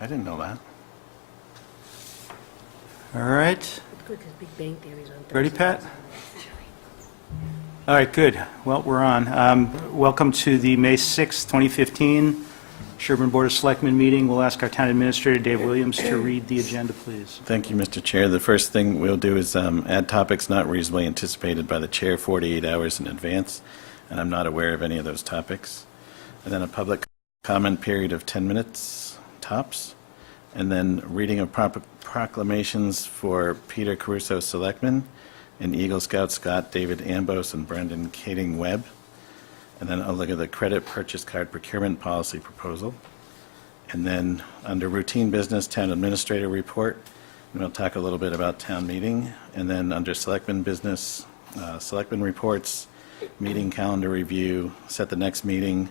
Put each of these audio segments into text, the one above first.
I didn't know that. All right. Good, because Big Bang Theory's on Thursday. Ready, Pat? All right, good. Well, we're on. Welcome to the May 6th, 2015 Sherborn Board of Selectmen meeting. We'll ask our Town Administrator, Dave Williams, to read the agenda, please. Thank you, Mr. Chair. The first thing we'll do is add topics not reasonably anticipated by the chair 48 hours in advance, and I'm not aware of any of those topics. And then a public comment period of 10 minutes, tops. And then reading of proclamations for Peter Caruso Selectmen and Eagle Scout Scott David Ambos and Brendan Kading Webb. And then a look at the credit purchase card procurement policy proposal. And then under routine business, town administrator report, and we'll talk a little bit about town meeting. And then under selectmen business, selectmen reports, meeting calendar review, set the next meeting,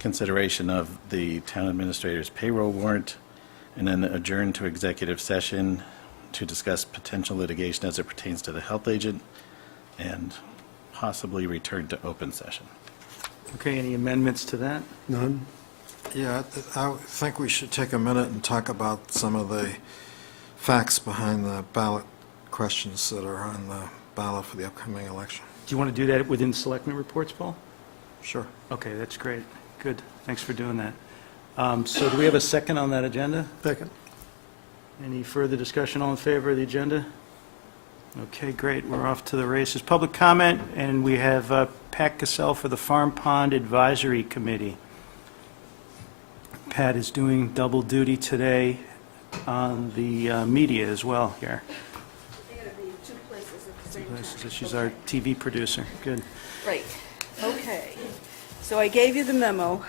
consideration of the town administrator's payroll warrant, and then adjourn to executive session to discuss potential litigation as it pertains to the health agent, and possibly return to open session. Okay, any amendments to that? None? Yeah, I think we should take a minute and talk about some of the facts behind the ballot questions that are on the ballot for the upcoming election. Do you want to do that within selectmen reports, Paul? Sure. Okay, that's great. Good. Thanks for doing that. So do we have a second on that agenda? Second. Any further discussion? All in favor of the agenda? Okay, great. We're off to the races. Public comment, and we have Pat Cassell for the Farm Pond Advisory Committee. Pat is doing double duty today on the media as well here. They gotta be in two places at the same time. So she's our TV producer. Good. Right, okay. So I gave you the memo.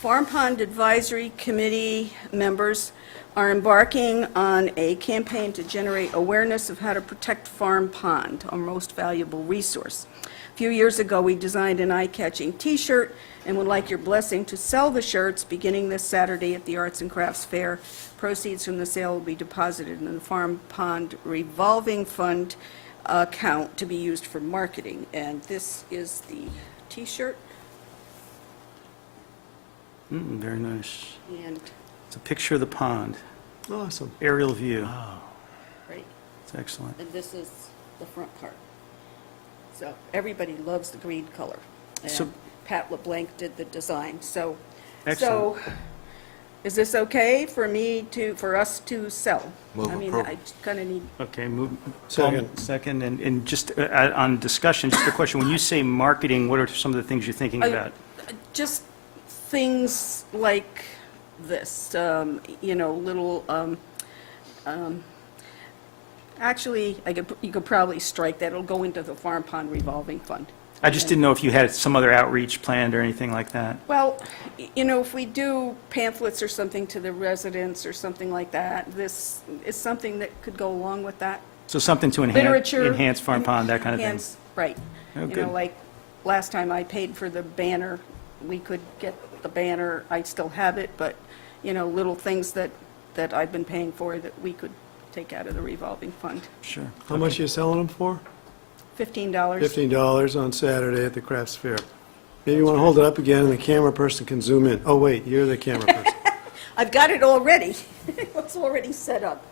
Farm Pond Advisory Committee members are embarking on a campaign to generate awareness of how to protect Farm Pond, our most valuable resource. A few years ago, we designed an eye-catching T-shirt and would like your blessing to sell the shirts beginning this Saturday at the Arts and Crafts Fair. Proceeds from the sale will be deposited in the Farm Pond revolving fund account to be used for marketing. And this is the T-shirt, Very nice. and, It's a picture of the pond, Awesome. aerial view. right, It's excellent. and this is the front part. So everybody loves the green color. So- And Pat LeBlanc did the design, so. Excellent. So, is this okay for us to sell? Move I mean, approval. I kind of need, Okay, move. Second. Second, and just on discussion, just a question. When you say marketing, what are some of the things you're thinking about? just things like this, little, actually, you could probably strike that. It'll go into the Farm Pond revolving fund. I just didn't know if you had some other outreach planned or anything like that. Well, if we do pamphlets or something to the residents or something like that, this is something that could go along with that. So something to Literature. enhance Farm Pond, that kind of thing. Enhance- Right. Oh, good. Like, last time I paid for the banner, we could get the banner, I still have it, but, little things that I've been paying for that we could take out of the revolving fund. Sure. How much are you selling them for? $15. $15 on Saturday at the Crafts Fair. Maybe you want to hold it up again and the camera person can zoom in. Oh, wait, you're the camera person. I've got it already. It's already set up.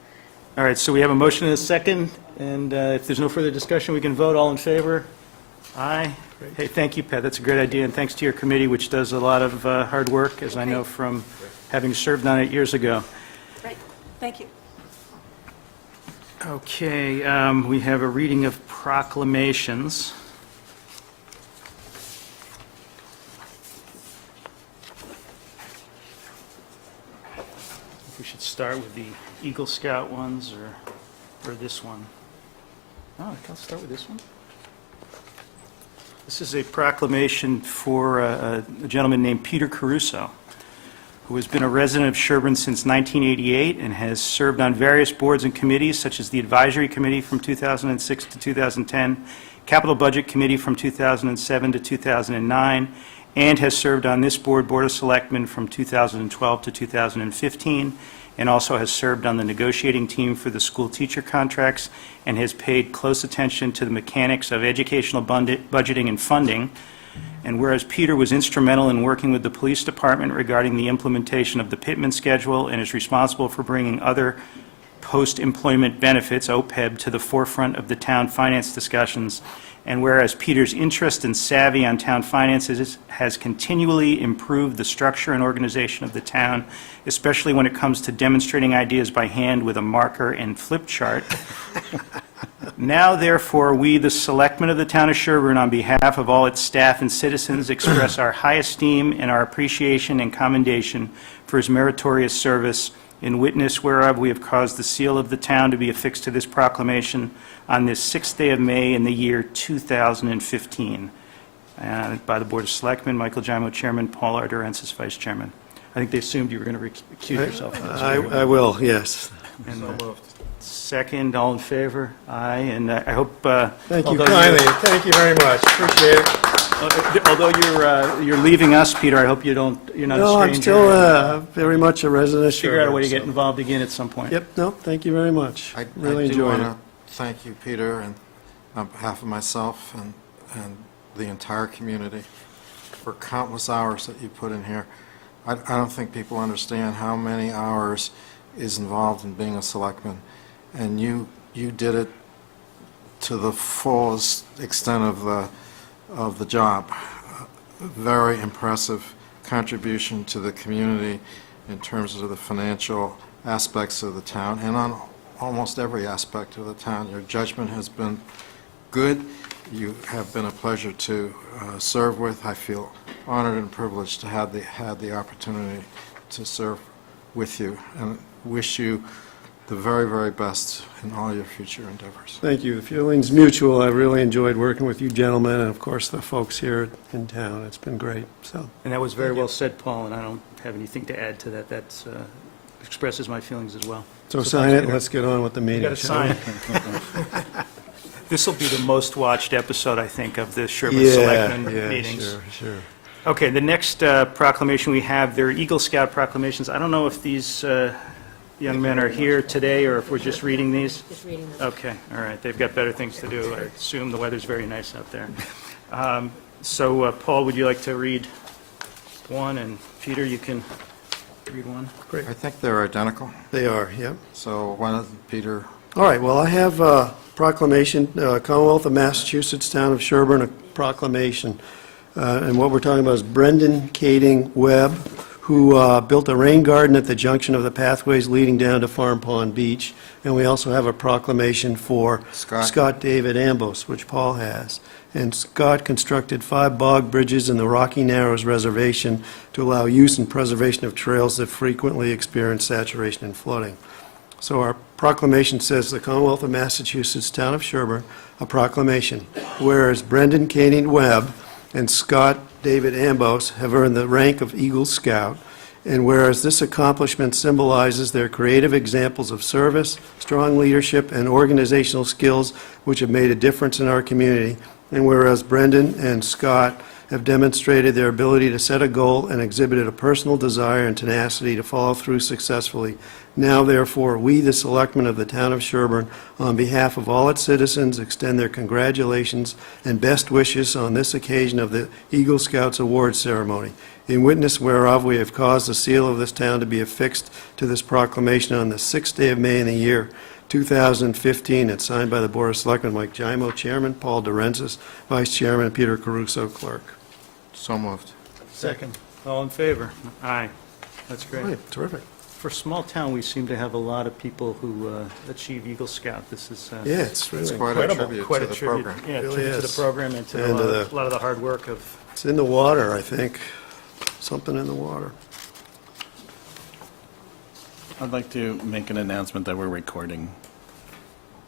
All right, so we have a motion and a second, and if there's no further discussion, we can vote. All in favor? Aye. Hey, thank you, Pat. That's a great idea, and thanks to your committee, which does a lot of hard work, as I know Okay. from having served on it years ago. Right, thank you. Okay, we have a reading of proclamations. We should start with the Eagle Scout ones, or this one. Oh, I'll start with this one. This is a proclamation for a gentleman named Peter Caruso, who has been a resident of Sherborn since 1988 and has served on various boards and committees, such as the Advisory Committee from 2006 to 2010, Capital Budget Committee from 2007 to 2009, and has served on this board, Board of Selectmen, from 2012 to 2015, and also has served on the negotiating team for the school teacher contracts, and has paid close attention to the mechanics of educational budgeting and funding, And whereas Peter was instrumental in working with the police department regarding the implementation of the Pittman schedule and is responsible for bringing other post-employment benefits, OPEB, to the forefront of the town finance discussions. And whereas Peter's interest and savvy on town finances has continually improved the structure and organization of the town, especially when it comes to demonstrating ideas by hand with a marker and flip chart. Now, therefore, we, the selectmen of the town of Sherborn, on behalf of all its staff and citizens, express our high esteem and our appreciation and commendation for his meritorious service, in witness whereof we have caused the seal of the town to be affixed to this proclamation on this 6th day of May in the year 2015. By the Board of Selectmen, Michael Jaimo, Chairman, Paul Ardorensis, Vice Chairman. I think they assumed you were going to recuse yourself. from this. I will, yes. And, second, all in favor? Aye, and I hope... Thank you although kindly. Thank you very much. Appreciate it. Although you're leaving us, Peter, I hope you're not a stranger. No, I'm still very much a resident of Sherborn. Figure out a way to get so- involved again at some point. Yep, no, thank you very much. I Really do enjoyed want it. to thank you, Peter, and on behalf of myself and the entire community for countless hours that you put in here. I don't think people understand how many hours is involved in being a selectman, and you did it to the fullest extent of the job. Very impressive contribution to the community in terms of the financial aspects of the town, and on almost every aspect of the town. Your judgment has been good. You have been a pleasure to serve with. I feel honored and privileged to have had the opportunity to serve with you, and wish you the very, very best in all your future endeavors. Thank you. The feeling's mutual. I really enjoyed working with you gentlemen, and of course, the folks here in town. It's been great, so. And that was very well said, Paul, and I don't have anything to add to that. That expresses my feelings as well. So sign it, and let's get on with the You meeting. got to shall we? sign it. This will be the most watched episode, I think, of the Sherborn Yeah, Selectmen yeah, meetings. sure. Okay, the next proclamation we have, they're Eagle Scout proclamations. I don't know if these young men are here today or if we're just reading these. Just reading them. Okay, all right, they've got better things to do. I assume the weather's very nice out there. So, Paul, would you like to read one, and Peter, you can read one? I think they're identical, They are, yep. so why doesn't Peter? All right, well, I have a proclamation, Commonwealth of Massachusetts, Town of Sherborn, a proclamation. And what we're talking about is Brendan Kading Webb, who built a rain garden at the junction of the pathways leading down to Farm Pond Beach. And we also have a proclamation for Scott. David Ambos, which Paul has. And Scott constructed 5 bog bridges in the Rocky Narrows Reservation to allow use and preservation of trails that frequently experience saturation and flooding. So our proclamation says, the Commonwealth of Massachusetts, Town of Sherborn, a proclamation, whereas Brendan Kading Webb and Scott David Ambos have earned the rank of Eagle Scout, and whereas this accomplishment symbolizes their creative examples of service, strong leadership, and organizational skills which have made a difference in our community, and whereas Brendan and Scott have demonstrated their ability to set a goal and exhibited a personal desire and tenacity to follow through successfully, now therefore, we, the selectmen of the town of Sherborn, on behalf of all its citizens, extend their congratulations and best wishes on this occasion of the Eagle Scouts Awards ceremony, in witness whereof we have caused the seal of this town to be affixed to this proclamation on the 6th day of May in the year 2015. It's signed by the Board of Selectmen, Mike Jaimo, Chairman, Paul Dorenzis, Vice Chairman, and Peter Caruso, Clerk. So moved. Second. All in favor? Aye. That's great. Right, terrific. For a small town, we seem to have a lot of people who achieve Eagle Scout. This is Yeah, it's It's really, quite a incredible. tribute Quite to a the tribute. program. Yeah, Really tribute to is. the program and to And a to lot of the hard work of... it's in the water, I think. Something in the water. I'd like to make an announcement that we're recording,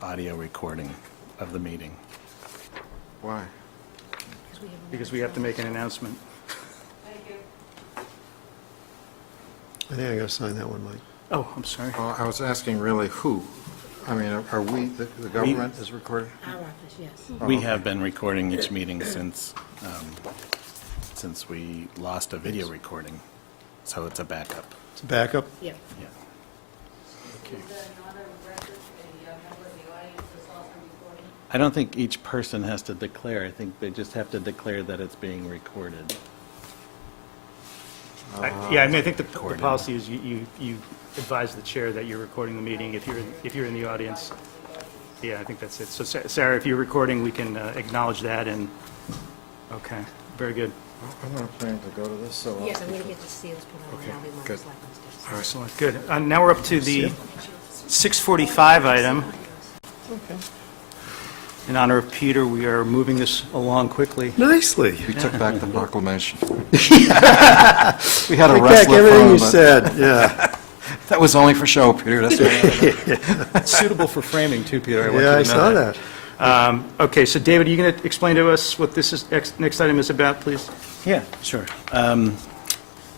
audio recording of the meeting. Why? Because we have to make an announcement. I think I got to sign that one, Mike. Oh, I'm sorry. Well, I was asking really who? I mean, are we, the government is recording? Our office, yes. We have been recording each meeting since we lost a video recording, so it's a backup. It's a backup. Yeah. Yeah. I don't think each person has to declare. I think they just have to declare that it's being recorded. Yeah, I mean, I think the policy is you advise the chair that you're recording the meeting if you're in the audience. Yeah, I think that's it. So Sarah, if you're recording, we can acknowledge that and, okay, very good. I'm not planning to go to this, so. Yes, I'm going to get the seals put on, and I'll be good. like Excellent, good. Now we're up to the 6:45 item. In honor of Peter, we are moving this along quickly. Nicely. We took back the proclamation. We had a Take back wrestler everything you from, but said, yeah. that was only for show, Peter, that's right. It's suitable for framing too, Peter. want you Yeah, to I know saw that. Okay, so David, are you going to explain to us what this is, next item is about, please? Yeah, sure.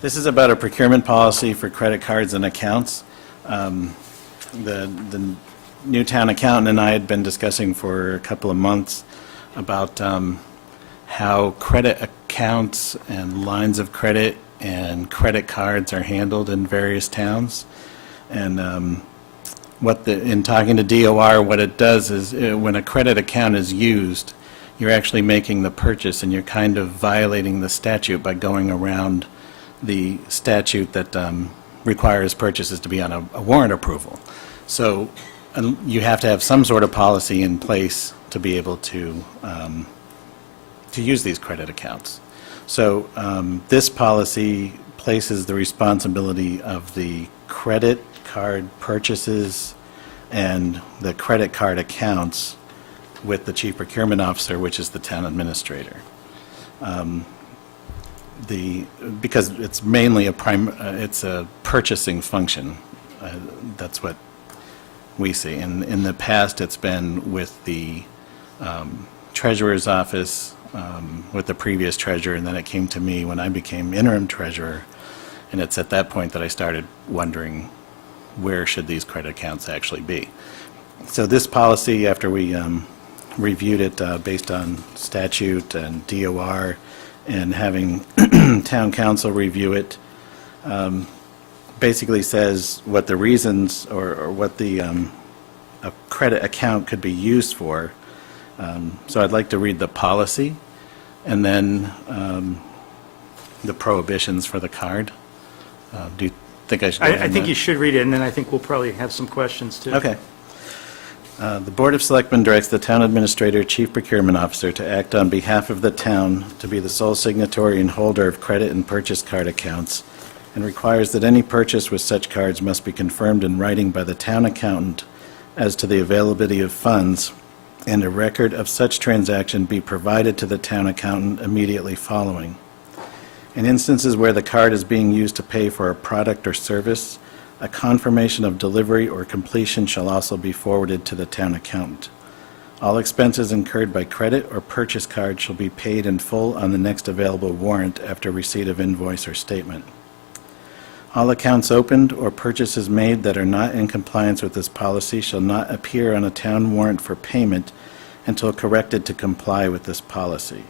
This is about a procurement policy for credit cards and accounts. The Newtown accountant and I had been discussing for a couple of months about how credit accounts and lines of credit and credit cards are handled in various towns. And in talking to DOR, what it does is when a credit account is used, you're actually making the purchase and you're kind of violating the statute by going around the statute that requires purchases to be on a warrant approval. So you have to have some sort of policy in place to be able to use these credit accounts. So this policy places the responsibility of the credit card purchases and the credit card accounts with the chief procurement officer, which is the town administrator. Because it's mainly it's a purchasing function. That's what we see. In the past, it's been with the treasurer's office, with the previous treasurer, and then it came to me when I became interim treasurer, and it's at that point that I started wondering where should these credit accounts actually be. So this policy, after we reviewed it based on statute and DOR, and having town council review it, basically says what the reasons or what the a credit account could be used for. So I'd like to read the policy and then the prohibitions for the card. Do you think I should go ahead I and think you should read it, and then I think we'll probably have some questions too. Okay. The Board of Selectmen directs the Town Administrator, Chief Procurement Officer, to act on behalf of the town to be the sole signatory and holder of credit and purchase card accounts, and requires that any purchase with such cards must be confirmed in writing by the town accountant as to the availability of funds, and a record of such transaction be provided to the town accountant immediately following. In instances where the card is being used to pay for a product or service, a confirmation of delivery or completion shall also be forwarded to the town accountant. All expenses incurred by credit or purchase card shall be paid in full on the next available warrant after receipt of invoice or statement. All accounts opened or purchases made that are not in compliance with this policy shall not appear on a town warrant for payment until corrected to comply with this policy.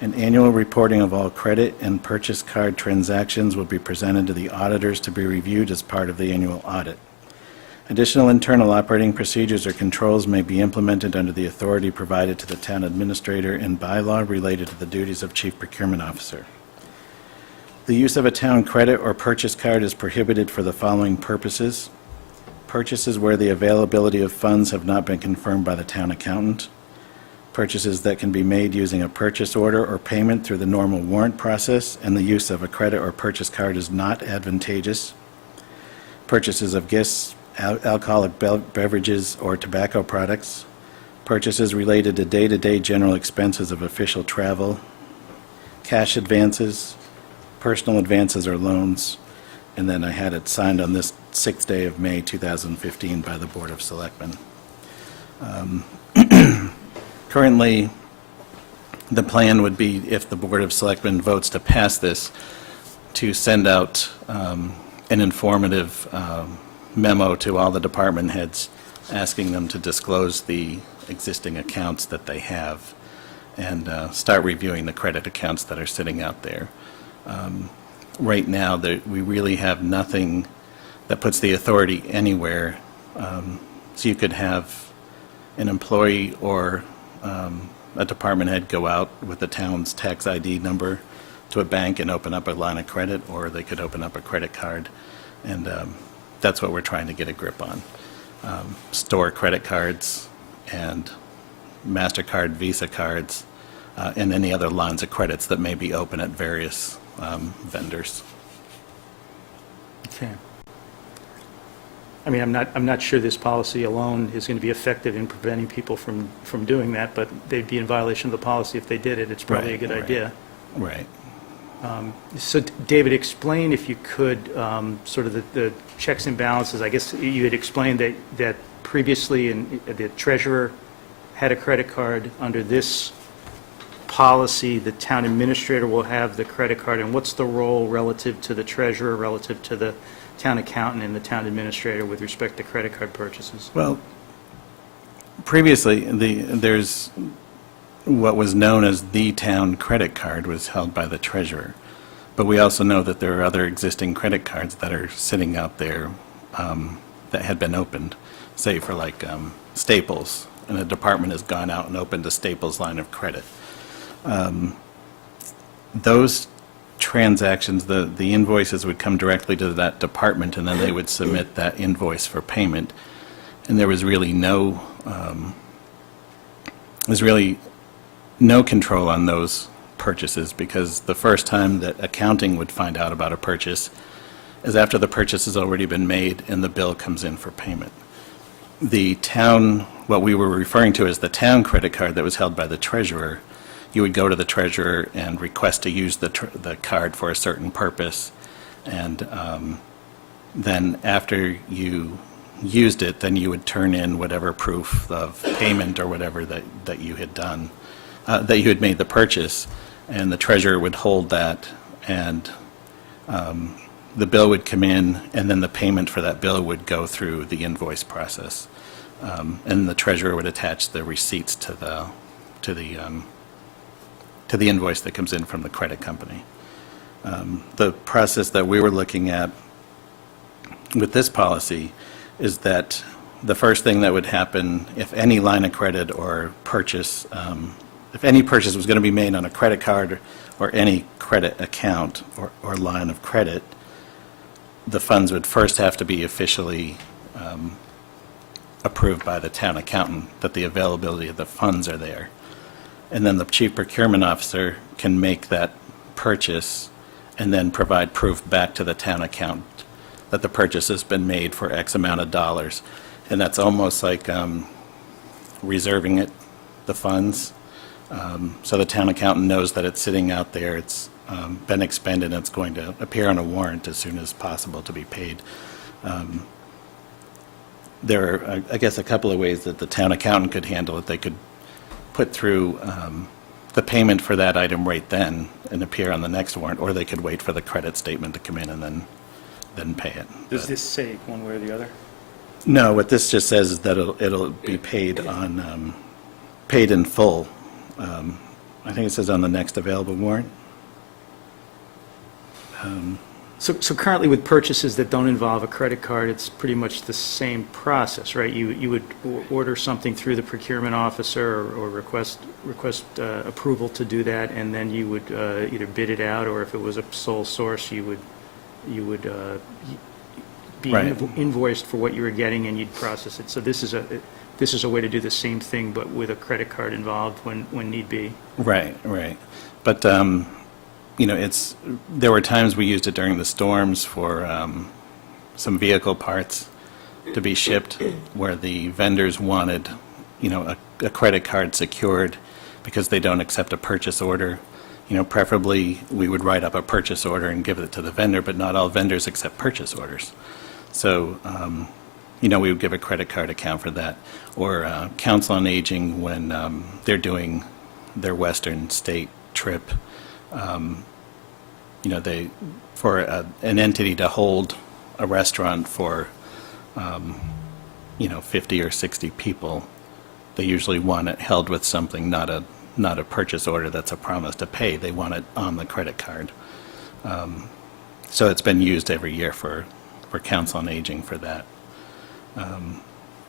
An annual reporting of all credit and purchase card transactions will be presented to the auditors to be reviewed as part of the annual audit. Additional internal operating procedures or controls may be implemented under the authority provided to the town administrator and bylaw related to the duties of Chief Procurement Officer. The use of a town credit or purchase card is prohibited for the following purposes: purchases where the availability of funds have not been confirmed by the town accountant, purchases that can be made using a purchase order or payment through the normal warrant process and the use of a credit or purchase card is not advantageous, purchases of gifts, alcoholic beverages, or tobacco products, purchases related to day-to-day general expenses of official travel, cash advances, personal advances or loans, and then I had it signed on this 6th day of May 2015 by the Board of Selectmen. Currently, the plan would be, if the Board of Selectmen votes to pass this, to send out an informative memo to all the department heads asking them to disclose the existing accounts that they have and start reviewing the credit accounts that are sitting out there. Right now, we really have nothing that puts the authority anywhere. So you could have an employee or a department head go out with the town's tax ID number to a bank and open up a line of credit, or they could open up a credit card. And that's what we're trying to get a grip on. Store credit cards and MasterCard, Visa cards, and any other lines of credits that may be open at various vendors. Okay. I mean, I'm not sure this policy alone is going to be effective in preventing people from doing that, but they'd be in violation of the policy if they did it. It's probably a good idea. Right. So, David, explain, if you could, sort of the checks and balances. I guess you had explained that previously the treasurer had a credit card. Under this policy, the town administrator will have the credit card. And what's the role relative to the treasurer, relative to the town accountant and the town administrator with respect to credit card purchases? Well, previously, there's what was known as the town credit card was held by the treasurer. But we also know that there are other existing credit cards that are sitting out there that had been opened, say for like Staples, and a department has gone out and opened a Staples line of credit. Those transactions, the invoices would come directly to that department, and then they would submit that invoice for payment. And there was really no control on those purchases, because the first time that accounting would find out about a purchase is after the purchase has already been made and the bill comes in for payment. The town, what we were referring to as the town credit card that was held by the treasurer, you would go to the treasurer and request to use the card for a certain purpose, and then after you used it, then you would turn in whatever proof of payment or whatever that you had done, that you had made the purchase, and the treasurer would hold that, and the bill would come in, and then the payment for that bill would go through the invoice process, and the treasurer would attach the receipts to the invoice that comes in from the credit company. The process that we were looking at with this policy is that the first thing that would happen if any line of credit or purchase, if any purchase was going to be made on a credit card or any credit account or line of credit, the funds would first have to be officially approved by the town accountant, that the availability of the funds are there. And then the chief procurement officer can make that purchase and then provide proof back to the town accountant that the purchase has been made for X amount of dollars. And that's almost like reserving the funds. So the town accountant knows that it's sitting out there, it's been expended, and it's going to appear on a warrant as soon as possible to be paid. There are, I guess, a couple of ways that the town accountant could handle it. They could put through the payment for that item right then and appear on the next warrant, or they could wait for the credit statement to come in and then pay it. Does this say one way or the other? No, what this just says is that it'll be paid on, paid in full. I think it says on the next available warrant. So currently with purchases that don't involve a credit card, it's pretty much the same process, right? You would order something through the procurement officer or request approval to do that, and then you would either bid it out, or if it was a sole source, you would be Right. invoiced for what you were getting, and you'd process it. So this is a way to do the same thing, but with a credit card involved when need be. Right. But, there were times we used it during the storms for some vehicle parts to be shipped where the vendors wanted, a credit card secured because they don't accept a purchase order. Preferably, we would write up a purchase order and give it to the vendor, but not all vendors accept purchase orders. So, we would give a credit card account for that. Or Council on Aging, when they're doing their Western state trip, for an entity to hold a restaurant for, 50 or 60 people, they usually want it held with something, not a purchase order that's a promise to pay. They want it on the credit card. So it's been used every year for Council on Aging for that.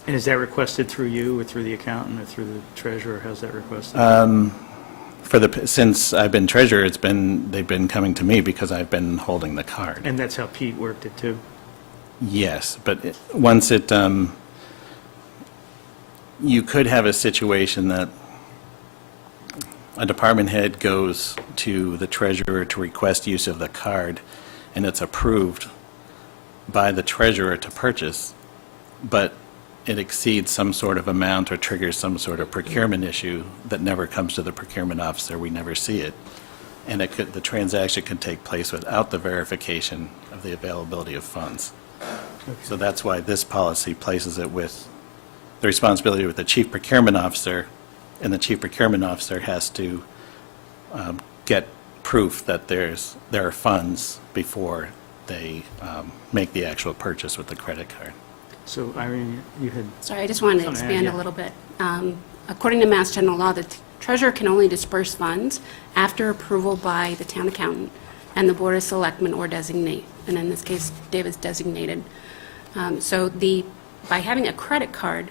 And is that requested through you, or through the accountant, or through the treasurer? How's that requested? Since I've been treasurer, they've been coming to me because I've been holding the card. And that's how Pete worked it, too? Yes, but once it, you could have a situation that a department head goes to the treasurer to request use of the card, and it's approved by the treasurer to purchase, but it exceeds some sort of amount or triggers some sort of procurement issue that never comes to the procurement officer. We never see it. And the transaction could take place without the verification of the availability of funds. So that's why this policy places it with the responsibility with the chief procurement officer, and the chief procurement officer has to get proof that there are funds before they make the actual purchase with the credit card. So Irene, you had, Sorry, I just wanted to Something to add, expand yeah. a little bit. According to Mass General Law, the treasurer can only disperse funds after approval by the town accountant and the Board of Selectmen or designate, and in this case, David's designated. By having a credit card,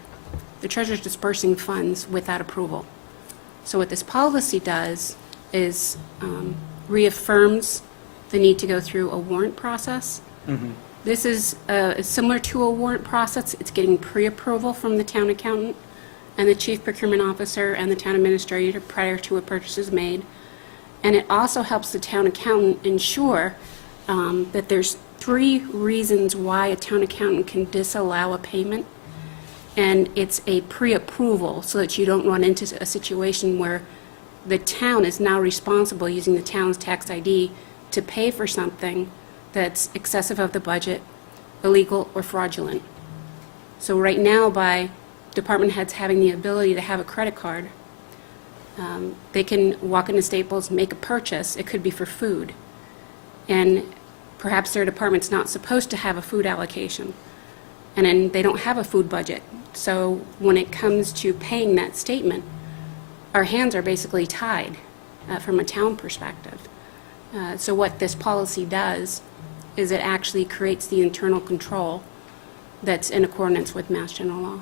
the treasurer's dispersing funds without approval. So what this policy does is reaffirms the need to go through a warrant process. This is similar to a warrant process. It's getting pre-approval from the town accountant and the chief procurement officer and the town administrator prior to a purchase is made. And it also helps the town accountant ensure that there's 3 reasons why a town accountant can disallow a payment. And it's a pre-approval so that you don't run into a situation where the town is now responsible using the town's tax ID to pay for something that's excessive of the budget, illegal, or fraudulent. So right now, by department heads having the ability to have a credit card, they can walk into Staples, make a purchase. It could be for food. And perhaps their department's not supposed to have a food allocation. And then they don't have a food budget. So when it comes to paying that statement, our hands are basically tied from a town perspective. So what this policy does is it actually creates the internal control that's in accordance with Mass General Law.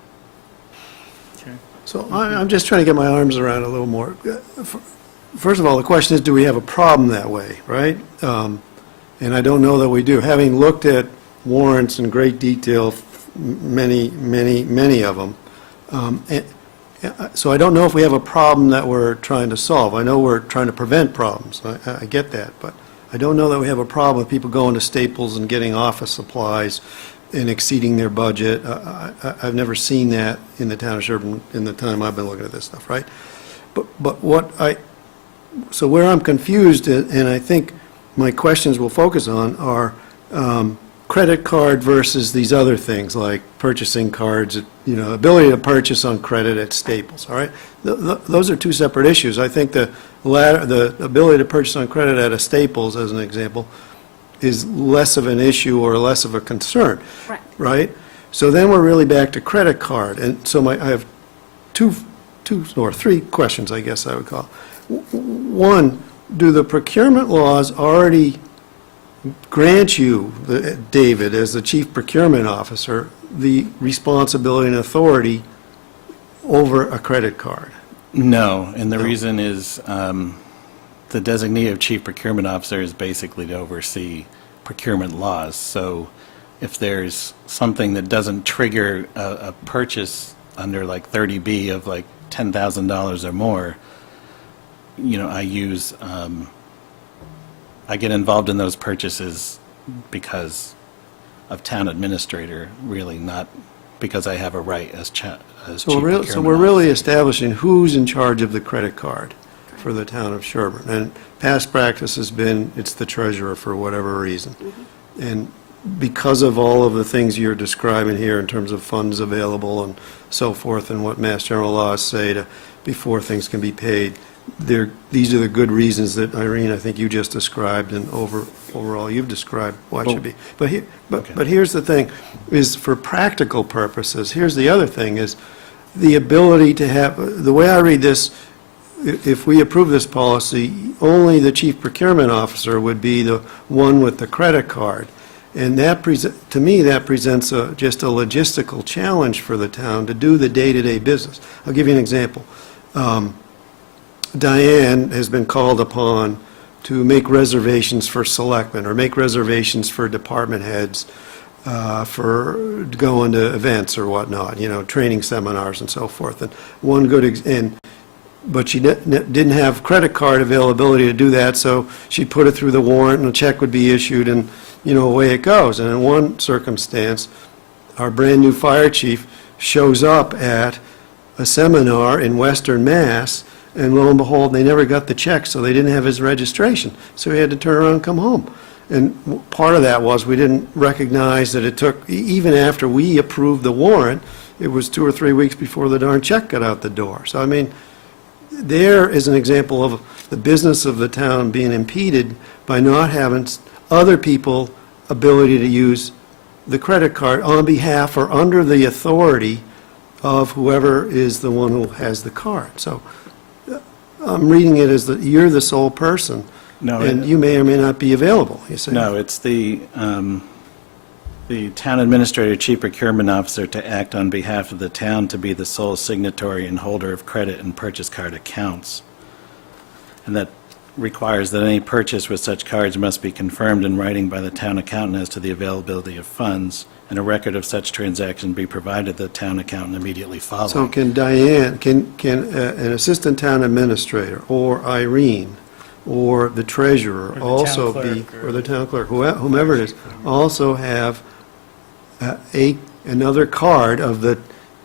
okay. So I'm just trying to get my arms around it a little more. First of all, the question is, do we have a problem that way, right? And I don't know that we do. Having looked at warrants in great detail, many of them, so I don't know if we have a problem that we're trying to solve. I know we're trying to prevent problems. I get that, but I don't know that we have a problem with people going to Staples and getting office supplies and exceeding their budget. I've never seen that in the town of Sherborn in the time I've been looking at this stuff, right? But so where I'm confused, and I think my questions will focus on, are credit card versus these other things like purchasing cards, ability to purchase on credit at Staples, all right? Those are 2 separate issues. I think the ability to purchase on credit at a Staples, as an example, is less of an issue or less of a concern, Right. right? So then we're really back to credit card, and so I have two or 3 questions, I guess I would call. One, do the procurement laws already grant you, David, as the chief procurement officer, the responsibility and authority over a credit card? No, and the reason is the designee of chief procurement officer is basically to oversee procurement laws. So if there's something that doesn't trigger a purchase under like 30B of like $10,000 or more, I get involved in those purchases because of town administrator, really, not because I have a right as chief procurement officer. So we're really establishing who's in charge of the credit card for the town of Sherborn. And past practice has been, it's the treasurer for whatever reason. And because of all of the things you're describing here in terms of funds available and so forth, and what Mass General laws say before things can be paid, these are the good reasons that, Irene, I think you just described, and overall you've described why it should be. But here's the thing, is for practical purposes, here's the other thing, is the ability to have, the way I read this, if we approve this policy, only the chief procurement officer would be the one with the credit card. And to me, that presents just a logistical challenge for the town to do the day-to-day business. I'll give you an example. Diane has been called upon to make reservations for selectmen or make reservations for department heads for going to events or whatnot, training seminars and so forth. And one good, but she didn't have credit card availability to do that, so she put it through the warrant and a check would be issued and, away it goes. And in one circumstance, our brand-new fire chief shows up at a seminar in Western Mass, and lo and behold, they never got the check, so they didn't have his registration. So he had to turn around and come home. And part of that was we didn't recognize that it took, even after we approved the warrant, it was 2 or 3 weeks before the darn check got out the door. So, I mean, there is an example of the business of the town being impeded by not having other people ability to use the credit card on behalf or under the authority of whoever is the one who has the card. So I'm reading it as that you're the sole person, No, and you may or may not be available, you say. No, it's the town administrator, chief procurement officer, to act on behalf of the town to be the sole signatory and holder of credit and purchase card accounts. And that requires that any purchase with such cards must be confirmed in writing by the town accountant as to the availability of funds, and a record of such transaction be provided to the town accountant immediately following. So can Diane, can an assistant town administrator, or Irene, or the treasurer the also town be, clerk, or the town clerk, whomever it is, also have another card of the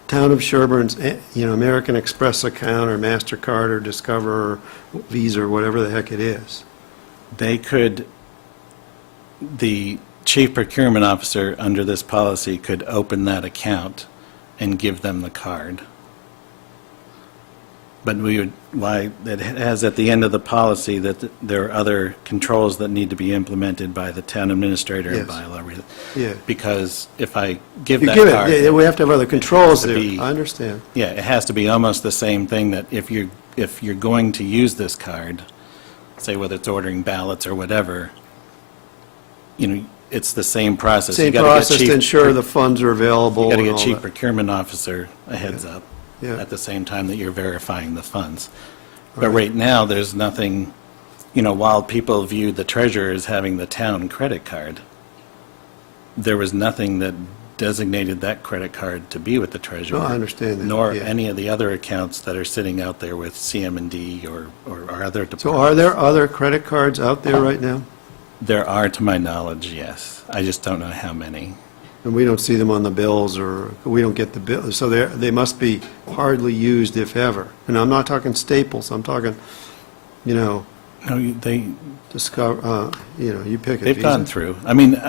town of Sherborn's, American Express account, or MasterCard, or Discover, or Visa, or whatever the heck it is? They could, the chief procurement officer under this policy could open that account and give them the card. But it has at the end of the policy that there are other controls that need to be implemented by the town administrator and Yes. bylaw. Yeah. Because if I give You that give card. it, we have to have other controls to there. be- I understand. Yeah, it has to be almost the same thing, that if you're going to use this card, say whether it's ordering ballots or whatever, it's the same process. You Same gotta get process to chief- ensure the funds are available You got to and get all chief that. procurement officer a heads up Yeah. at the same time that you're verifying the funds. But right now, there's nothing, while people viewed the treasurer as having the town credit card, there was nothing that designated that credit card to be with the treasurer. No, I understand that, Nor yeah. any of the other accounts that are sitting out there with CM&D or other departments. So are there other credit cards out there right now? There are, to my knowledge, yes. I just don't know how many. And we don't see them on the bills, or we don't get the bill, so they must be hardly used, if ever. And I'm not talking Staples, I'm talking, No, Discover, you pick it. they've Visa. gone through. I mean,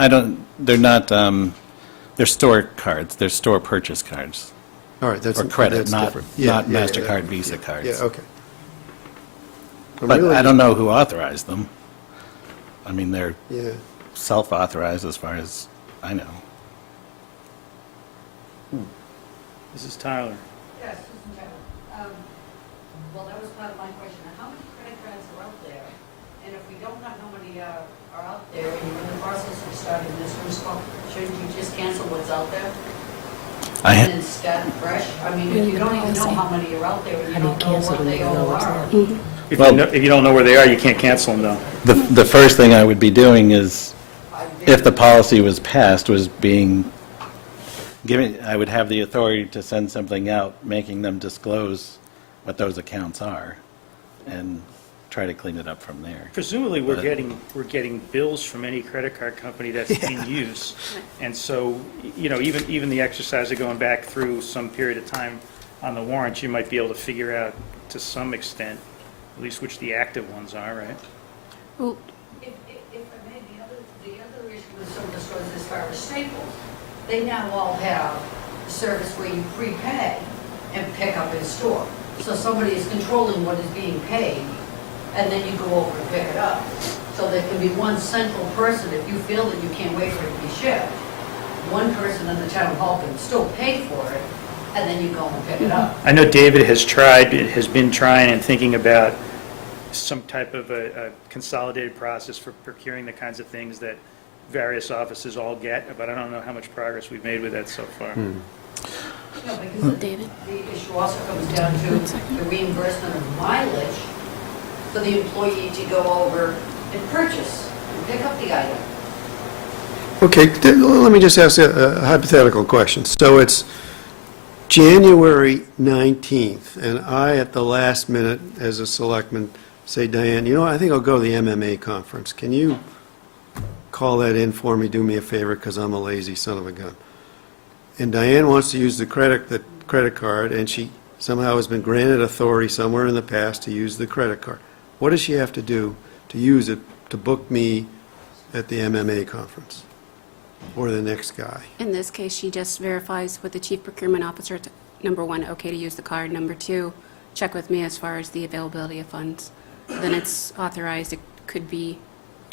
they're not, they're store cards, they're store purchase cards. All right, that's Or credit, that's not different. Yeah, yeah, yeah, MasterCard, yeah, Visa yeah, cards. Yeah, okay. I'm But really- I don't know who authorized them. I mean, they're Yeah. self-authorized as far as I know. This is Tyler. Yes, Susan Taylor. Well, that was part of my question. How many credit cards are out there? And if we don't know how many are out there, and you're in the process of starting this new school, shouldn't you just cancel what's out there? And then start fresh? I mean, if you don't even know how many are out there, and you don't know what they all are. If you don't know where they are, you can't cancel them, though. The first thing I would be doing is, if the policy was passed, was I would have the authority to send something out, making them disclose what those accounts are, and try to clean it up from there. Presumably, we're getting bills from any credit card company that's in use. And so, even the exercise of going back through some period of time on the warrants, you might be able to figure out to some extent, at least which the active ones are, right? Well, If I may, the other issue with some of the stores as far as Staples, they now all have a service where you prepay and pick up in store. So somebody is controlling what is being paid, and then you go over and pick it up. So there can be one central person, if you feel that you can't wait for it to be shipped, one person in the town hall can still pay for it, and then you go and pick it up. I know David has been trying and thinking about some type of a consolidated process for procuring the kinds of things that various offices all get, but I don't know how much progress we've made with that so far. No, because David? the issue also comes down to the reimbursement of mileage for the employee to go over and purchase and pick up the item. Okay, let me just ask a hypothetical question. So it's January 19th, and I, at the last minute, as a selectman, say, Diane, you know, I think I'll go to the MMA conference. Can you call that in for me, do me a favor, because I'm a lazy son of a gun? And Diane wants to use the credit card, and she somehow has been granted authority somewhere in the past to use the credit card. What does she have to do to use it to book me at the MMA conference? Or the next guy? In this case, she just verifies with the chief procurement officer, number one, okay to use the card. Number two, check with me as far as the availability of funds. Then it's authorized. It could be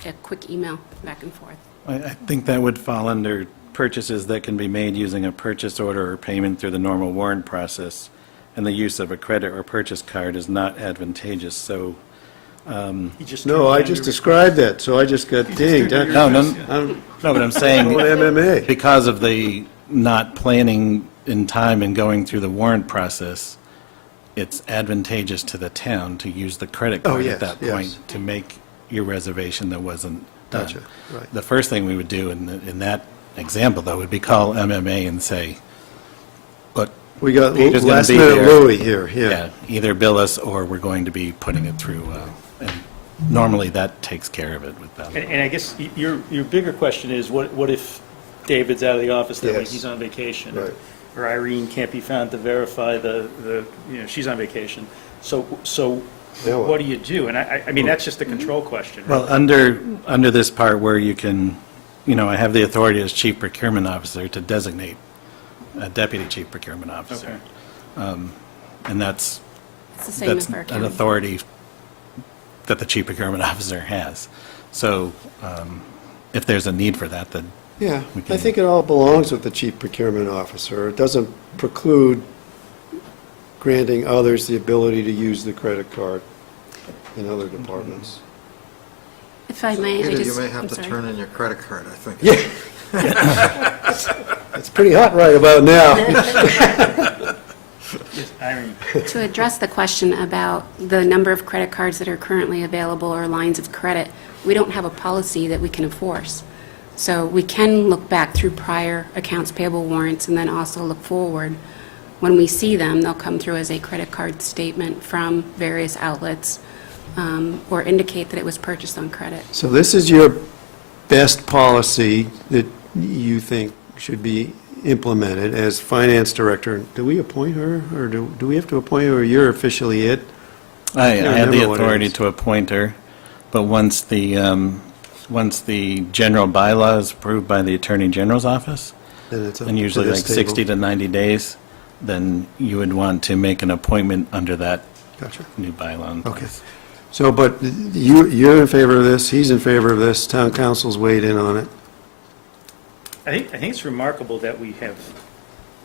a quick email back and forth. I think that would fall under purchases that can be made using a purchase order or payment through the normal warrant process, and the use of a credit or purchase card is not advantageous, so, You just No, turned I down just your- described that, so I just got dinged. no, no, I'm no, but I'm saying, going MMA. because of the not planning in time and going through the warrant process, it's advantageous to the town to use the credit Oh, card yes, at that yes. point to make your reservation that wasn't done. Gotcha, right. The first thing we would do in that example, though, would be call MMA and say, look, We got Peter's gonna last be minute there. Louis here, yeah, yeah. either bill us or we're going to be putting it through, and normally that takes care of it with them. And I guess your bigger question is, what if David's out of the office that week, Yes. he's on vacation? Right. Or Irene can't be found to verify she's on vacation. So Now what? what do you do? And I mean, that's just a control question. Well, under this part where you can, I have the authority as chief procurement officer to designate a deputy chief procurement officer. Okay. And that's It's the same as our an county. authority that the chief procurement officer has. So if there's a need for that, then Yeah, We I can- think it all belongs with the chief procurement officer. It doesn't preclude granting others the ability to use the credit card in other departments. If I may, I Peter, you just, may have I'm to sorry. turn in your credit card, I think. It's pretty hot right about now. Yes, Irene. To address the question about the number of credit cards that are currently available or lines of credit, we don't have a policy that we can enforce. So we can look back through prior accounts payable warrants and then also look forward. When we see them, they'll come through as a credit card statement from various outlets or indicate that it was purchased on credit. So this is your best policy that you think should be implemented as finance director. Do we appoint her, or do we have to appoint her, or you're officially it? I can't have the remember what it authority is. to appoint her, but once the general bylaw is approved by the Attorney General's office, Then it's up and to usually this like 60 table. to 90 days, then you would want to make an appointment under that Gotcha. new bylaw in Okay. place. So, but you're in favor of this, he's in favor of this, town council's weighed in on it. I think it's remarkable that we have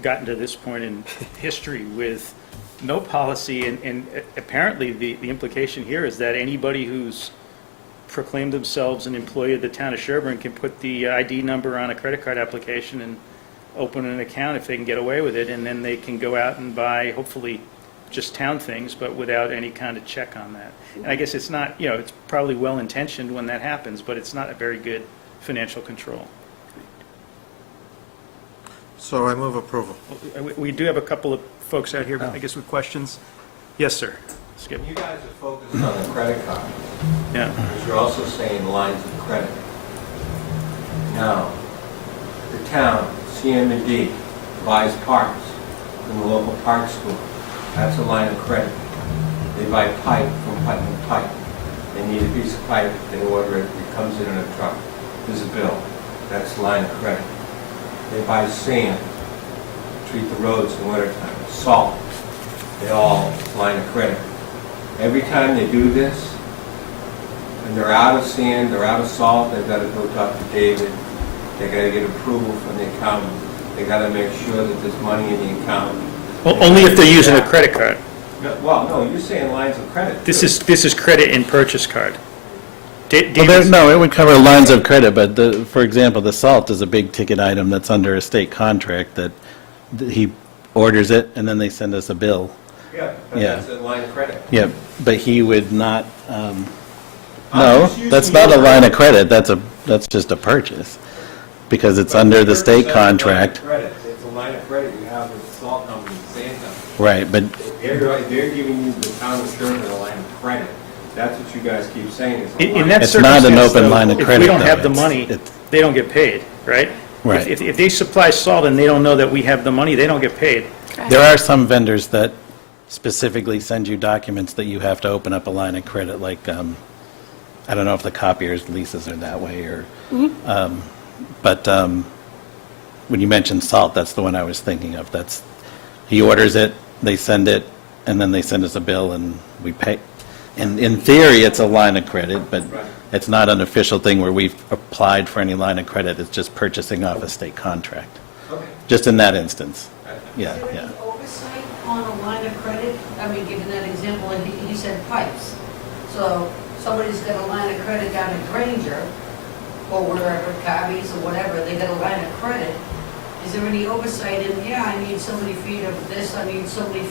gotten to this point in history with no policy, and apparently the implication here is that anybody who's proclaimed themselves an employee of the town of Sherborn can put the ID number on a credit card application and open an account if they can get away with it, and then they can go out and buy, hopefully, just town things, but without any kind of check on that. And I guess it's not, it's probably well-intentioned when that happens, but it's not a very good financial control. So I move approval. We do have a couple of folks out here, I guess, with questions. Yes, sir. Skip. You guys are focused on the credit card, Yeah. but you're also saying lines of credit. Now, the town, CM&D, buys parts from the local parts store. That's a line of credit. They buy pipe from Putnam Pipe. They need a piece of pipe, they order it, it comes in a truck. There's a bill. That's a line of credit. They buy sand, treat the roads in wintertime, salt. They all line of credit. Every time they do this, when they're out of sand, they're out of salt, they've got to go talk to David. They got to get approval from the accountant. They got to make sure that there's money in the account. Well, only if they're using a credit card. Well, no, you're saying lines of credit. This too. is credit and purchase card. No, it would cover lines of credit, but for example, the salt is a big ticket item that's under a state contract that he orders it and then they send us a bill. Yeah, but Yeah. that's a line of credit. Yeah, but he would not, I'm no, just using that's not a your line of word. credit, that's just a purchase, because it's under the state contract. It's a line of credit you have with the salt company, the sand company. Right, but, They're giving you the town of Sherborn a line of credit. That's what you guys keep saying, is a In line. that It's not an circumstance, open though, line of if credit, we don't though. have the It's- money, it's- they don't get paid, right? Right. If they supply salt and they don't know that we have the money, they don't get paid. there are some vendors that specifically send you documents that you have to open up a line of credit, like, I don't know if the copier's leases are that way, or, but when you mentioned salt, that's the one I was thinking of. He orders it, they send it, and then they send us a bill, and we pay. And in theory, it's a line of credit, but it's not an official thing where we've applied for any line of credit. It's just purchasing off a state contract, Okay. just in that instance. Yeah, Is there yeah. any oversight on a line of credit? I mean, given that example, and he said pipes. So somebody's got a line of credit down at Granger, or wherever, Carby's or whatever, they got a line of credit. Is there any oversight in, yeah, I need so many feet of this, I need so many,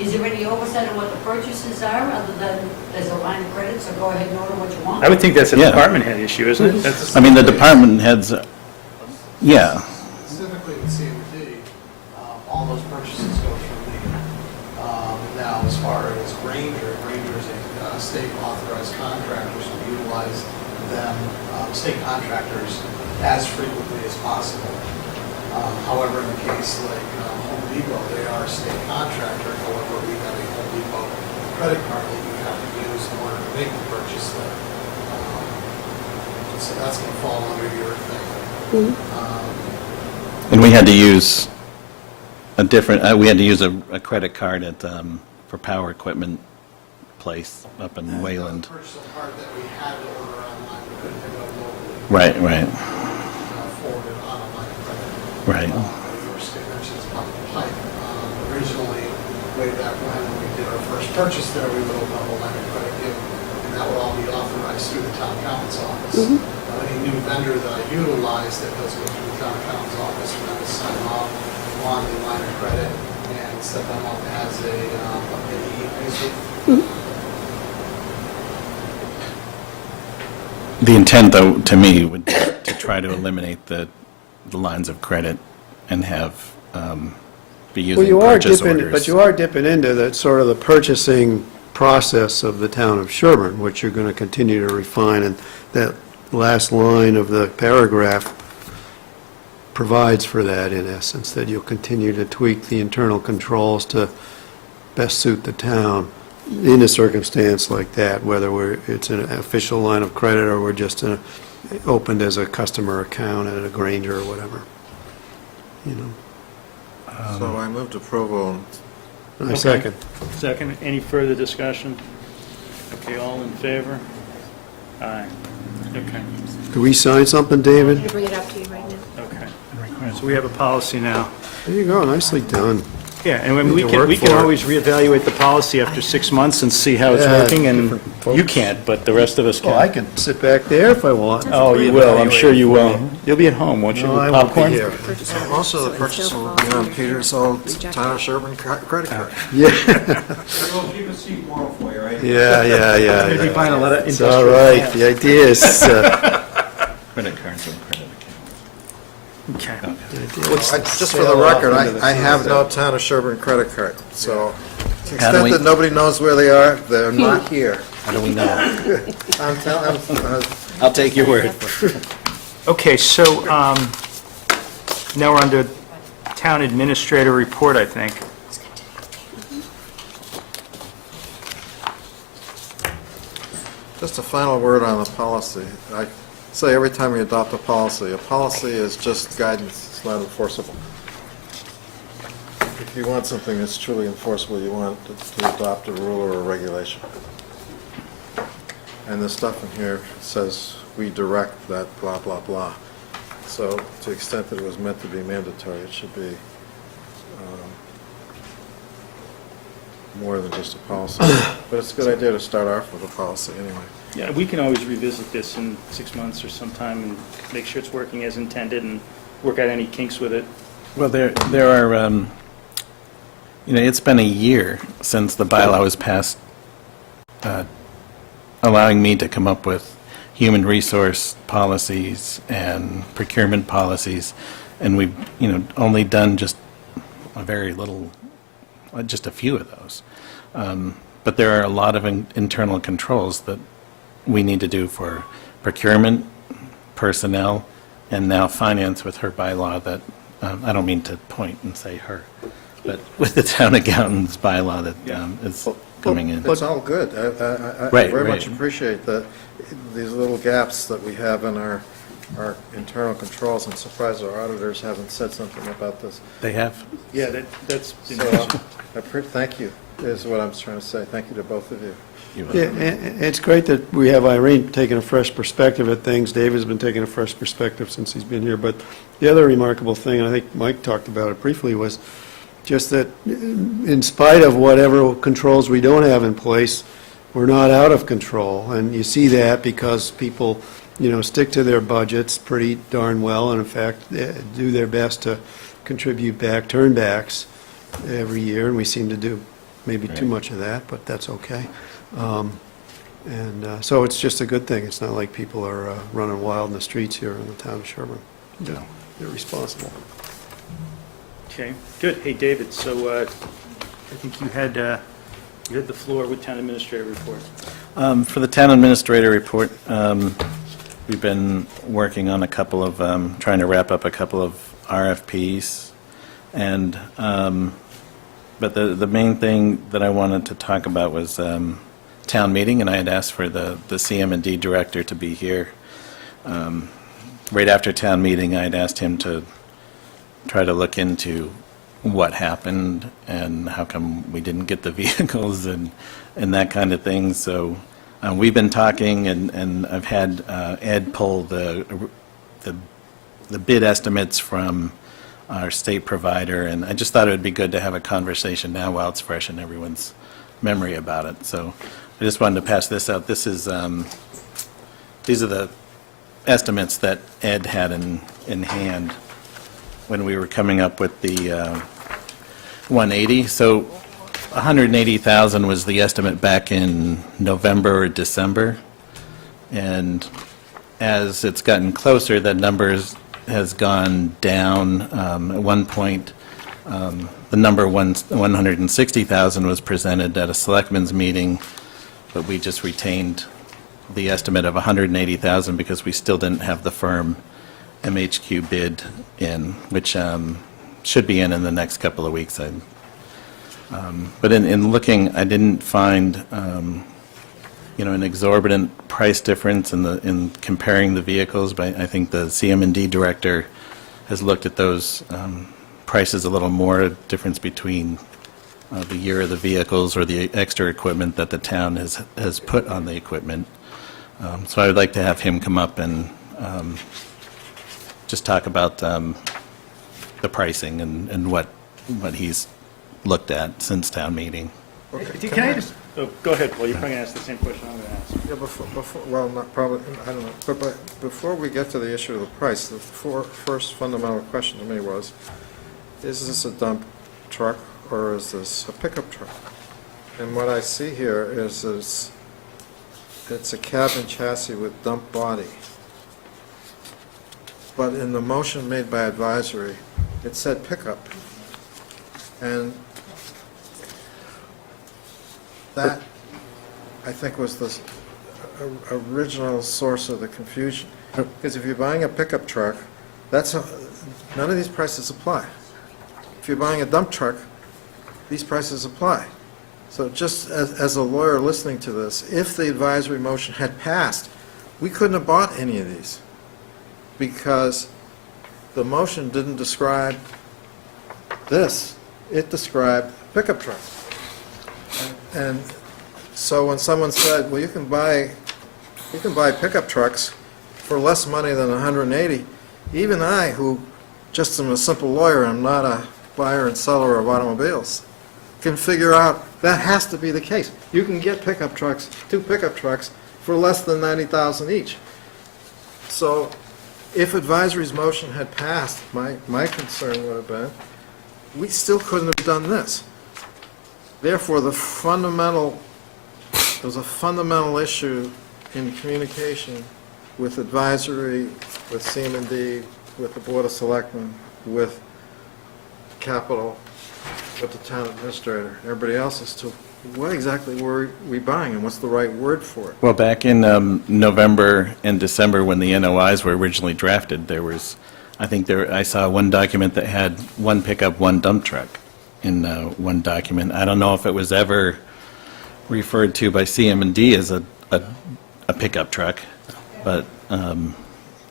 is there any oversight on what the purchases are, other than there's a line of credit, so go ahead and order what you want? I would think that's a Yeah. department head issue, isn't it? That's- I mean, the department heads, yeah, Specifically with CMD, all those purchases go through me. Now, as far as Granger is a state authorized contractor, so we utilize them, state contractors, as frequently as possible. However, in the case like Home Depot, they are a state contractor, however, we have a Home Depot credit card that you have to use in order to make the purchase there. So that's going to fall under your thing. and we had to use we had to use a credit card at, for power equipment place up in Wayland. Purchase a part that we had to order online, we couldn't pick up locally, Right, right, forwarded on a line of credit. right. Your state mentions about the pipe. Originally, way back when we did our first purchase there, we would open up a line of credit given, and that would all be authorized through the town accountant's office. Any new vendor that I utilize that does go through the town accountant's office, for them to sign off on the line of credit and set them up as a basis. The intent, though, to me, would be to try to eliminate the lines of credit and have, be Well, using you are purchase dipping, orders. but you are dipping into the sort of the purchasing process of the town of Sherborn, which you're going to continue to refine, and that last line of the paragraph provides for that, in essence, that you'll continue to tweak the internal controls to best suit the town in a circumstance like that, whether it's an official line of credit or we're just opened as a customer account at a Granger or whatever. You know, So I moved approval. I second. Second, any further discussion? Okay, all in favor? Aye. Okay, Do we sign something, I'm David? going to bring it up to you right now. okay. So we have a policy now. There you go, nicely done. Yeah, and when we Need to can, work we can for it. always reevaluate the policy after 6 months and see how it's Yeah, working, and different folks. you can't, but the rest of us Oh, I can. can sit back there if I want. Oh, you will, I'm sure you will. You'll be at home, won't you, No, with I won't be popcorn? here. Also, the purchase will be on Peter's old town of Sherborn credit card. Yeah, We'll keep a seat warm for you, right? yeah. You'll be buying a lot of It's all industrial right, the idea is, Credit cards and credit accounts. Okay. Just for the record, I have no town of Sherborn credit card, so to the How do extent we- that nobody knows where they are, they're not here. How do we know? I'm telling, I'll take your word. Okay, so now we're under town administrator report, I think. just a final word on the policy. I say every time you adopt a policy is just guidance, it's not enforceable. If you want something that's truly enforceable, you want to adopt a rule or a regulation. And the stuff in here says, we direct that blah, blah, blah. So to the extent that it was meant to be mandatory, it should be more than just a policy. But it's a good idea to start off with a policy anyway. Yeah, we can always revisit this in 6 months or sometime and make sure it's working as intended and work out any kinks with it. Well, there are, it's been a year since the bylaw was passed, allowing me to come up with human resource policies and procurement policies, and we've, only done just a very little, just a few of those. But there are a lot of internal controls that we need to do for procurement, personnel, and now finance with her bylaw that, I don't mean to point and say her, but with the town accountant's bylaw that is coming in. It's all good. I Right, very much right. appreciate these little gaps that we have in our internal controls. I'm surprised our auditors haven't said something about this. They have? Yeah, that's been So, thank you, is what I'm trying to say. Thank you to both of you. Yeah, and it's great that we have Irene taking a fresh perspective at things. David's been taking a fresh perspective since he's been here. But the other remarkable thing, and I think Mike talked about it briefly, was just that in spite of whatever controls we don't have in place, we're not out of control. And you see that because people, stick to their budgets pretty darn well, and in fact, do their best to contribute back turnbacks every year, and we seem to do maybe too Right. much of that, but that's okay. So it's just a good thing. It's not like people are running wild in the streets here in the town of Sherborn. They're responsible. Okay, good. Hey, David, so I think you had the floor with town administrator report. For the town administrator report, we've been working on a couple of, trying to wrap up a couple of RFPs, and, but the main thing that I wanted to talk about was town meeting, and I had asked for the CM&D director to be here. Right after town meeting, I had asked him to try to look into what happened and how come we didn't get the vehicles and that kind of thing. So we've been talking, and I've had Ed pull the bid estimates from our state provider, and I just thought it would be good to have a conversation now while it's fresh in everyone's memory about it. So I just wanted to pass this out. This is, these are the estimates that Ed had in hand when we were coming up with the 180. So 180,000 was the estimate back in November or December. And as it's gotten closer, that number has gone down. At one point, the number 160,000 was presented at a selectmen's meeting, but we just retained the estimate of 180,000 because we still didn't have the firm MHQ bid in, which should be in the next couple of weeks. But in looking, I didn't find, an exorbitant price difference in comparing the vehicles, but I think the CM&D director has looked at those prices a little more, difference between the year of the vehicles or the extra equipment that the town has put on the equipment. So I would like to have him come up and just talk about the pricing and what he's looked at since town meeting. Can I just, go ahead, Paul, you're probably going to ask the same question I'm going to ask. Yeah, before, well, not probably, I don't know, but before we get to the issue of the price, the first fundamental question to me was, is this a dump truck or is this a pickup truck? And what I see here is it's a cab and chassis with dump body. But in the motion made by advisory, it said pickup. And that, I think, was the original source of the confusion. Because if you're buying a pickup truck, none of these prices apply. If you're buying a dump truck, these prices apply. So just as a lawyer listening to this, if the advisory motion had passed, we couldn't have bought any of these because the motion didn't describe this. It described pickup truck. And so when someone said, well, you can buy pickup trucks for less money than 180, even I, who just am a simple lawyer, I'm not a buyer and seller of automobiles, can figure out that has to be the case. You can get pickup trucks, 2 pickup trucks, for less than 90,000 each. So if advisory's motion had passed, my concern would have been, we still couldn't have done this. Therefore, there's a fundamental issue in communication with advisory, with CM&D, with the Board of Selectmen, with capital, with the town administrator, everybody else, as to what exactly were we buying and what's the right word for it. Well, back in November and December, when the NOIs were originally drafted, there was, I saw one document that had 1 pickup, 1 dump truck in one document. I don't know if it was ever referred to by CM&D as a pickup truck, but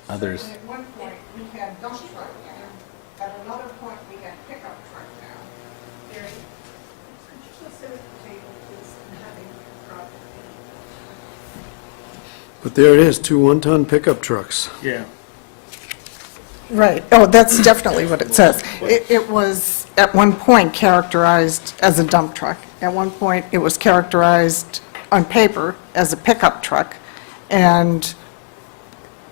others. At one point, we had dump truck now. At another point, we had pickup truck now. There, could you just sit at the table, please, and having problem? But there it is, 2 one-ton pickup trucks. Yeah. Right, oh, that's definitely what it says. It was, at one point, characterized as a dump truck. At one point, it was characterized on paper as a pickup truck, and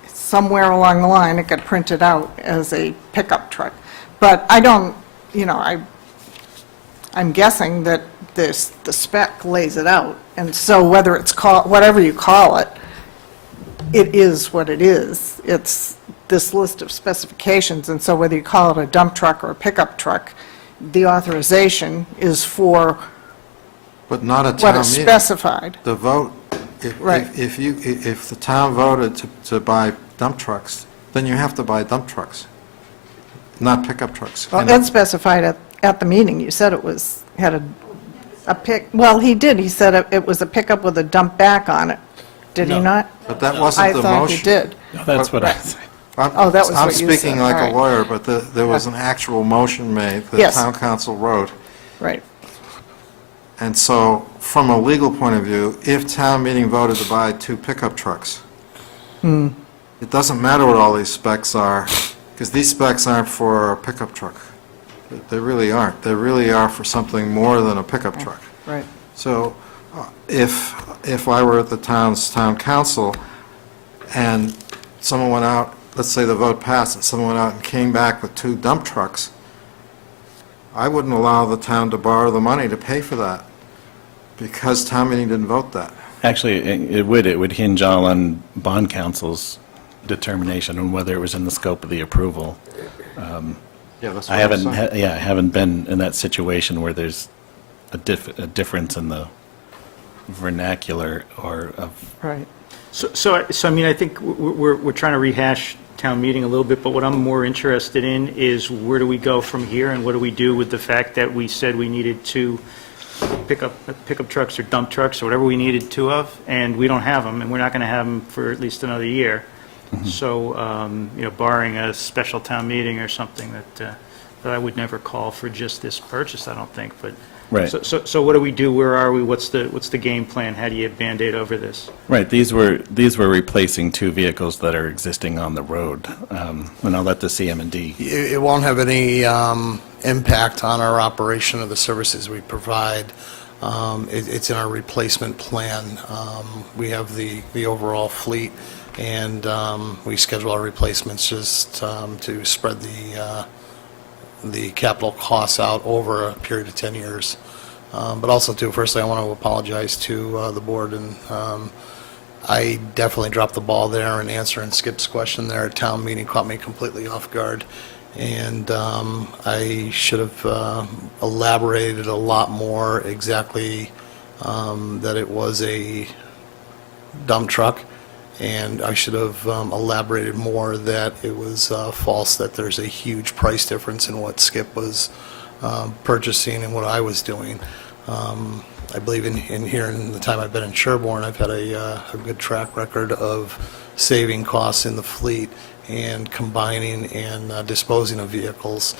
somewhere along the line, it got printed out as a pickup truck. But I don't, I'm guessing that the spec lays it out, and so whether it's called, whatever you call it, it is what it is. It's this list of specifications, and so whether you call it a dump truck or a pickup truck, the authorization is for But not a what town is meeting. specified. The vote, Right. if the town voted to buy dump trucks, then you have to buy dump trucks, not pickup trucks. Well, And Ed specified at the meeting, you said it was, had a pick, well, he did, he said it was a pickup with a dump back on it. Did he No. not? But that wasn't the motion. I thought he did. That's what I said. Oh, that was I'm what you speaking said. like All a right. lawyer, but there was an actual motion made that Yes. town council wrote. Right. And so, from a legal point of view, if town meeting voted to buy 2 pickup trucks, it doesn't matter what all these specs are, because these specs aren't for a pickup truck. They really aren't. They really are for something more than a pickup truck. Right. So if I were at the town council and someone went out, let's say the vote passed, and someone went out and came back with 2 dump trucks, I wouldn't allow the town to borrow the money to pay for that, because town meeting didn't vote that. Actually, it would hinge all on bond council's determination on whether it was in the scope of the approval. Yeah, that's I haven't been in that situation where there's a difference in the vernacular or of. Right. So I mean, I think we're trying to rehash town meeting a little bit, but what I'm more interested in is where do we go from here, and what do we do with the fact that we said we needed 2 pickup trucks or dump trucks or whatever we needed 2 of, and we don't have them, and we're not going to have them for at least another year. So, barring a special town meeting or something that I would never call for just this purchase, I don't think, but. Right. So what do we do? Where are we? What's the game plan? How do you Band-Aid over this? Right, these were replacing 2 vehicles that are existing on the road, and I'll let the CM&D. It won't have any impact on our operation of the services we provide. It's in our replacement plan. We have the overall fleet, and we schedule our replacements just to spread the capital costs out over a period of 10 years. But also, too, firstly, I want to apologize to the board, and I definitely dropped the ball there in answering Skip's question there at town meeting, caught me completely off guard, and I should have elaborated a lot more exactly that it was a dump truck, and I should have elaborated more that it was false, that there's a huge price difference in what Skip was purchasing and what I was doing. I believe in here, in the time I've been in Sherborn, I've had a good track record of saving costs in the fleet and combining and disposing of vehicles.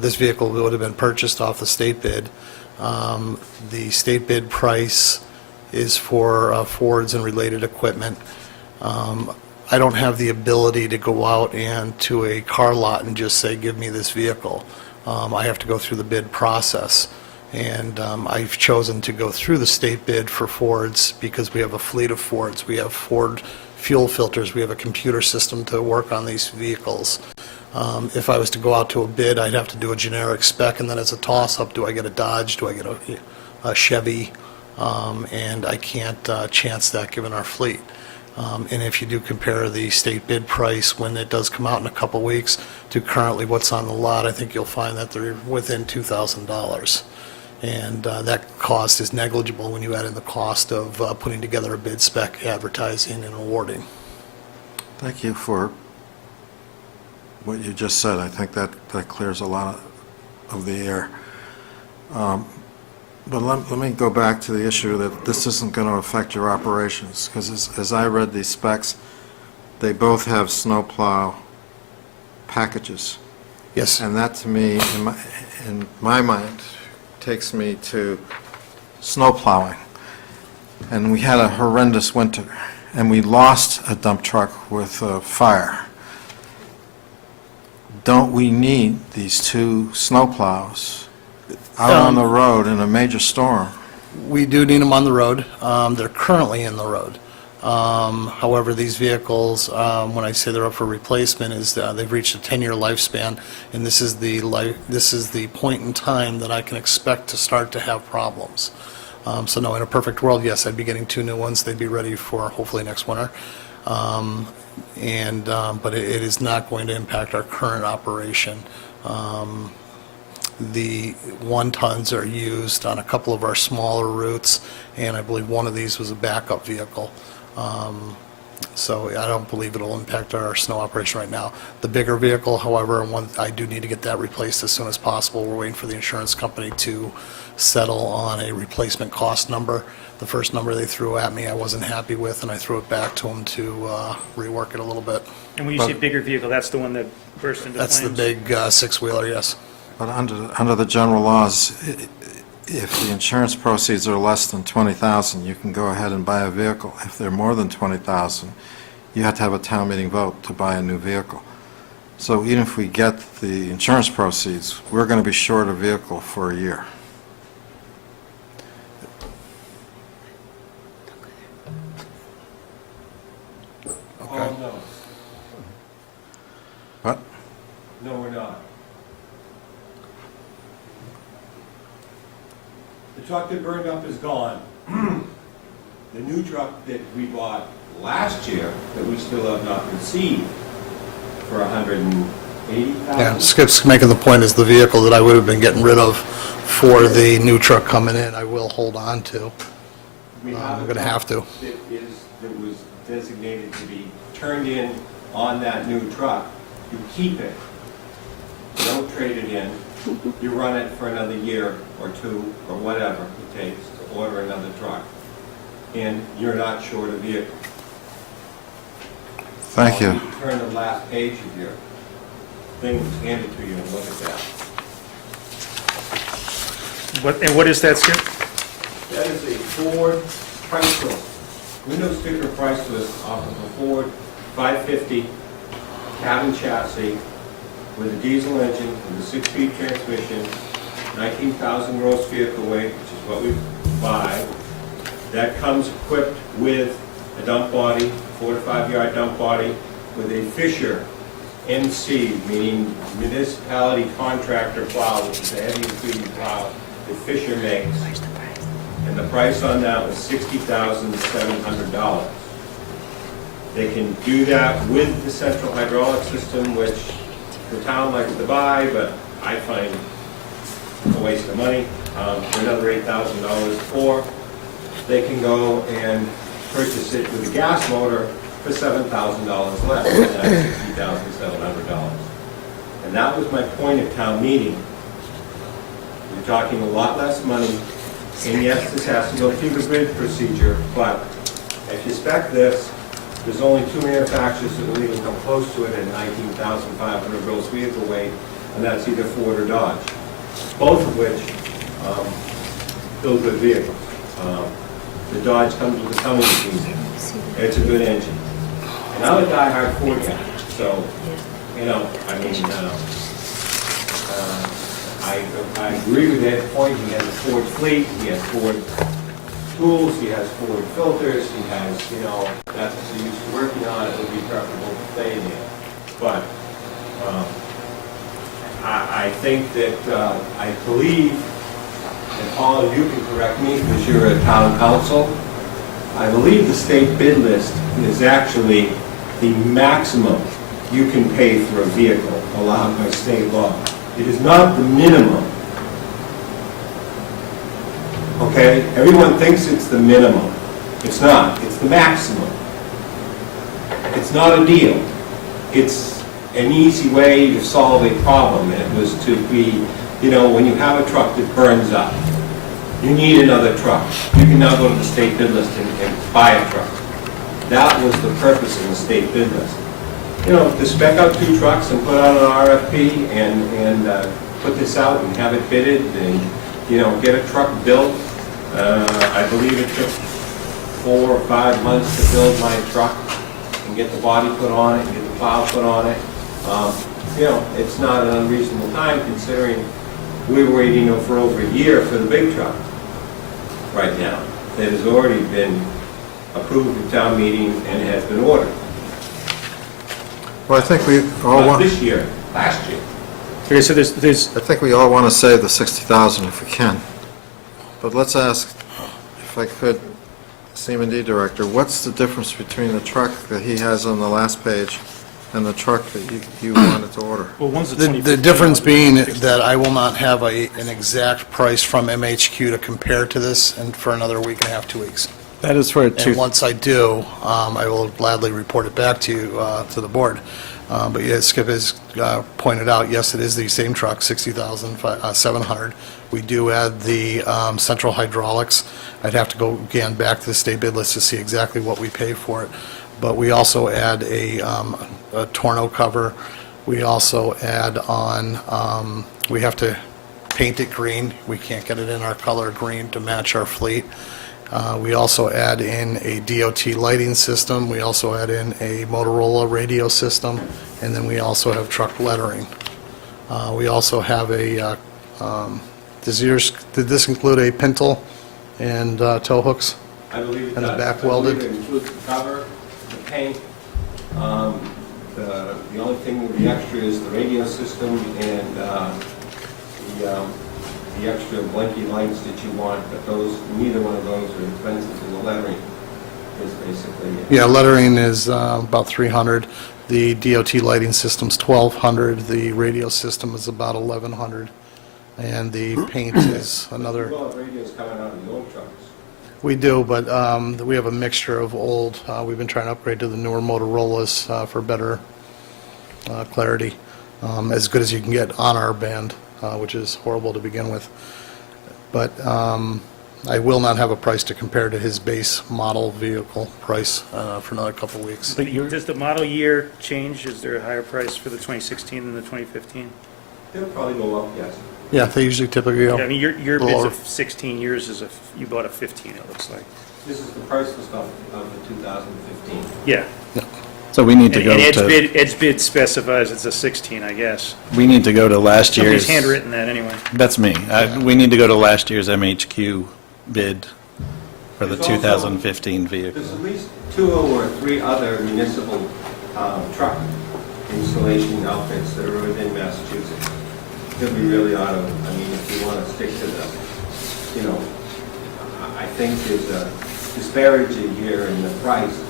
This vehicle would have been purchased off the state bid. The state bid price is for Fords and related equipment. I don't have the ability to go out and to a car lot and just say, give me this vehicle. I have to go through the bid process. And I've chosen to go through the state bid for Fords because we have a fleet of Fords. We have Ford fuel filters. We have a computer system to work on these vehicles. If I was to go out to a bid, I'd have to do a generic spec, and then it's a toss-up. Do I get a Dodge? Do I get a Chevy? And I can't chance that given our fleet. And if you do compare the state bid price when it does come out in a couple weeks to currently what's on the lot, I think you'll find that they're within $2,000. And that cost is negligible when you add in the cost of putting together a bid spec, advertising, and awarding. Thank you for what you just said. I think that clears a lot of the air. But let me go back to the issue that this isn't going to affect your operations, because as I read these specs, they both have snowplow packages. Yes. And that, to me, in my mind, takes me to snowplowing. And we had a horrendous winter, and we lost a dump truck with a fire. Don't we need these two snowplows out on the road in a major storm? We do need them on the road. They're currently in the road. However, these vehicles, when I say they're up for replacement, is they've reached a 10-year lifespan, and this is the point in time that I can expect to start to have problems. So no, in a perfect world, yes, I'd be getting two new ones. They'd be ready for hopefully next winter. But it is not going to impact our current operation. The 1-tons are used on a couple of our smaller routes, and I believe one of these was a backup vehicle. So I don't believe it'll impact our snow operation right now. The bigger vehicle, however, I do need to get that replaced as soon as possible. We're waiting for the insurance company to settle on a replacement cost number. The first number they threw at me I wasn't happy with, and I threw it back to them to rework it a little bit. And when you say bigger vehicle, that's the one that burst into flames? That's the big six-wheeler, yes. But under the general laws, if the insurance proceeds are less than $20,000, you can go ahead and buy a vehicle. If they're more than $20,000, you have to have a town meeting vote to buy a new vehicle. So even if we get the insurance proceeds, we're going to be short a vehicle for a year. Oh, no. What? No, we're not. The truck that burned up is gone. The new truck that we bought last year, that we still have not received, for $180,000. Yeah, Skip's making the point is the vehicle that I would have been getting rid of for the new truck coming in, I will hold on to. We have I'm a going to have to. truck that was designated to be turned in on that new truck. You keep it. You don't trade it in. You run it for another year or two, or whatever it takes to order another truck. And you're not short a vehicle. Thank you. Turn the last page of your thing that's handed to you and look at that. What is that, Skip? That is a Ford price list, window sticker price list off of a Ford 550 cabin chassis with a diesel engine, with a 6-speed transmission, 19,000 gross vehicle weight, which is what we buy. That comes equipped with a dump body, 4 to 5 yard dump body, with a Fisher MC, meaning municipality contractor plow, which is a heavy duty plow that Fisher makes. And the price on that was $60,700. They can do that with the central hydraulic system, which the town likes to buy, but I find a waste of money, for another $8,000. Or they can go and purchase it with a gas motor for $7,000 less, and that's $60,700. And that was my point at town meeting. We're talking a lot less money, and yes, this has to go through the bid procedure, but if you spec this, there's only 2 manufacturers that will even come close to it at 19,500 gross vehicle weight, and that's either Ford or Dodge, both of which build good vehicles. The Dodge comes with a Cummins diesel. It's a good engine. And I'm a diehard Ford guy, so, you know, I mean, I agree with Ed's point, he has a Ford fleet, he has Ford tools, he has Ford filters, he has, that's what he's used to working on, it would be preferable to stay there. But I think that, I believe, and Paul, you can correct me because you're a town council, I believe the state bid list is actually the maximum you can pay for a vehicle allowed by state law. It is not the minimum. Okay? Everyone thinks it's the minimum. It's not. It's the maximum. It's not a deal. It's an easy way to solve a problem. And it was to be, when you have a truck that burns up, you need another truck. You can now go to the state bid list and buy a truck. That was the purpose of the state bid list. To spec out 2 trucks and put out an RFP and put this out and have it bidded and, get a truck built. I believe it took 4 or 5 months to build my truck and get the body put on it and get the plow put on it. It's not an unreasonable time considering we're waiting for over a year for the big truck right now that has already been approved at town meeting and has been ordered. Well, I think we all Not want, this year, last year. Okay, so there's I think we all want to save the 60,000 if we can. But let's ask, if I could, CMD Director, what's the difference between the truck that he has on the last page and the truck that you wanted to order? well, one's the The 2015 difference one. being that I will not have an exact price from MHQ to compare to this and for another week and a half, 2 weeks. That is for a And once I do, I will gladly report it back to you, to the board. But yes, Skip has pointed out, yes, it is the same truck, 60,700. We do add the central hydraulics. I'd have to go again back to the state bid list to see exactly what we pay for it. But we also add a tonneau cover. We also add on, we have to paint it green. We can't get it in our color green to match our fleet. We also add in a DOT lighting system. We also add in a Motorola radio system, and then we also have truck lettering. We also have a, did this include a pintle and tow hooks? I believe it And the does. back I believe welded? it includes the cover, the paint. The only thing with the extra is the radio system and the extra blinky lights that you want, but those, neither one of those are expensive, and the lettering is basically it. Yeah, lettering is about 300. The DOT lighting system's 1,200. The radio system is about 1,100. And the paint is another. Well, radios coming out of the old trucks. We do, but we have a mixture of old, we've been trying to upgrade to the newer Motorola's for better clarity, as good as you can get on our band, which is horrible to begin with. But I will not have a price to compare to his base model vehicle price for another couple of weeks. But does the model year change? Is there a higher price for the 2016 than the 2015? They'll probably go up, yes. Yeah, they usually typically go. I mean, your bid's lower. of 16 years is you bought a 15, it looks like. This is the priceless stuff of the 2015. Yeah. So we need to And go Ed's bid specifies it's a 16, I guess. we need to go to last Somebody's year's. handwritten that anyway. That's me. We need to go to last year's MHQ bid for the There's also- 2015 vehicle. There's at least 2 or 3 other municipal truck installation outfits that are within Massachusetts that we really ought to, I mean, if we want to stick to the, I think there's a disparity here in the price,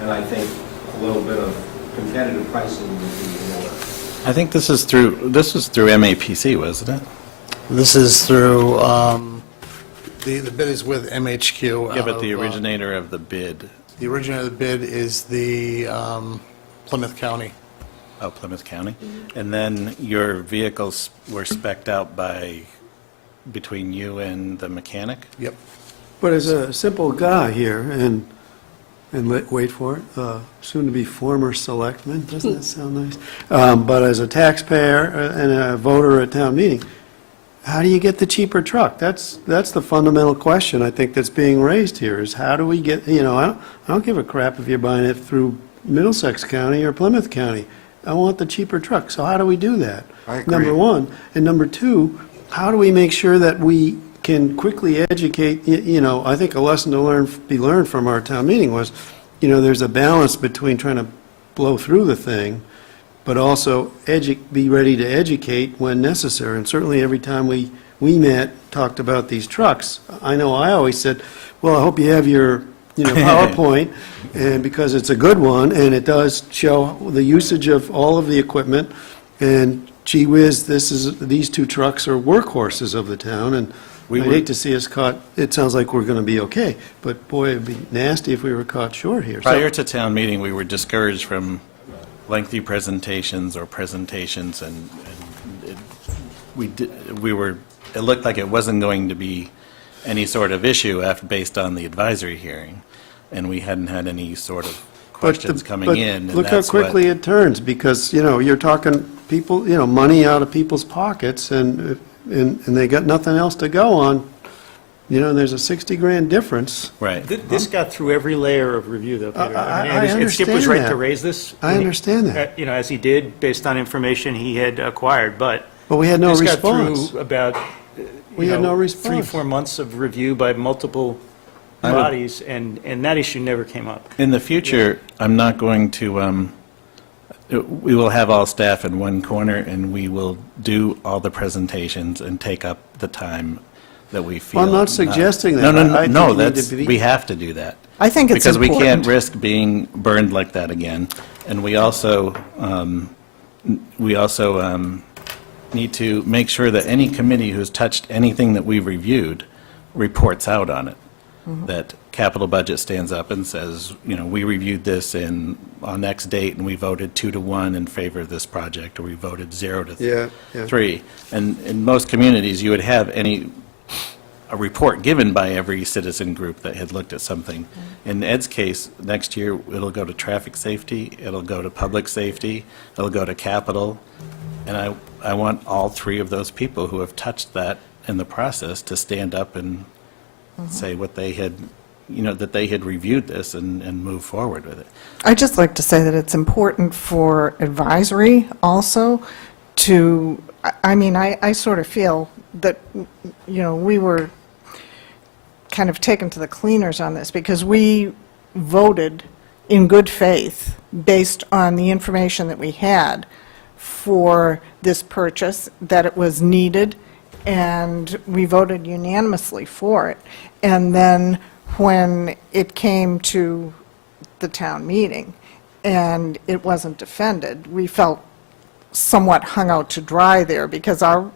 and I think a little bit of competitive pricing would be in order. I think this was through MAPC, wasn't it? This is through, the bid is with MHQ. Yeah, out but the of, originator of the bid, The originator of the bid is the Plymouth County. oh, Plymouth County. And then your vehicles were spec'd out between you and the mechanic? Yep. But as a simple guy here, and wait for it, soon-to-be former selectman, doesn't that sound nice? But as a taxpayer and a voter at town meeting, how do you get the cheaper truck? That's the fundamental question, I think, that's being raised here, is how do we get, I don't give a crap if you're buying it through Middlesex County or Plymouth County. I want the cheaper truck, so how do we do that? I agree. Number one. And number two, how do we make sure that we can quickly educate, I think a lesson to be learned from our town meeting was, there's a balance between trying to blow through the thing, but also be ready to educate when necessary. And certainly every time we met, talked about these trucks, I know I always said, well, I hope you have your, PowerPoint, and because it's a good one, and it does show the usage of all of the equipment, and gee whiz, these two trucks are workhorses of the town, and I'd hate to see us caught, it sounds like we're going to be okay, but boy, it'd be nasty if we were caught short here. So- Prior to town meeting, we were discouraged from lengthy presentations or presentations, and it looked like it wasn't going to be any sort of issue based on the advisory hearing, and we hadn't had any sort of questions coming in. And Look how that's what- quickly it turns, because, you're talking people, money out of people's pockets, and they got nothing else to go on. There's a 60 grand difference. Right. This got through every layer of review, though, Peter. I And Skip was understand right that. to raise this. I understand that. As he did, based on information he had acquired, but. But we had no This response. got through about, We had no response. 3-4 months of review by multiple bodies, and that issue never came up. In the future, I'm not going to, we will have all staff in one corner, and we will do all the presentations and take up the time that we feel. Well, I'm not suggesting that. No, no, I no, think no, we need that's, to be- we have to do that. I think it's Because we important. can't risk being burned like that again. And we also need to make sure that any committee who's touched anything that we've reviewed reports out on it. That capital budget stands up and says, we reviewed this on X date, and we voted 2-1 in favor of this project, or we voted 0-3. Yeah. And in most communities, you would have a report given by every citizen group that had looked at something. In Ed's case, next year, it'll go to traffic safety, it'll go to public safety, it'll go to capital, and I want all three of those people who have touched that in the process to stand up and say what they had, that they had reviewed this and move forward with it. I'd just like to say that it's important for advisory also to, I sort of feel that, we were kind of taken to the cleaners on this, because we voted in good faith based on the information that we had for this purchase, that it was needed, and we voted unanimously for it. And then when it came to the town meeting and it wasn't defended, we felt somewhat hung out to dry there, because our,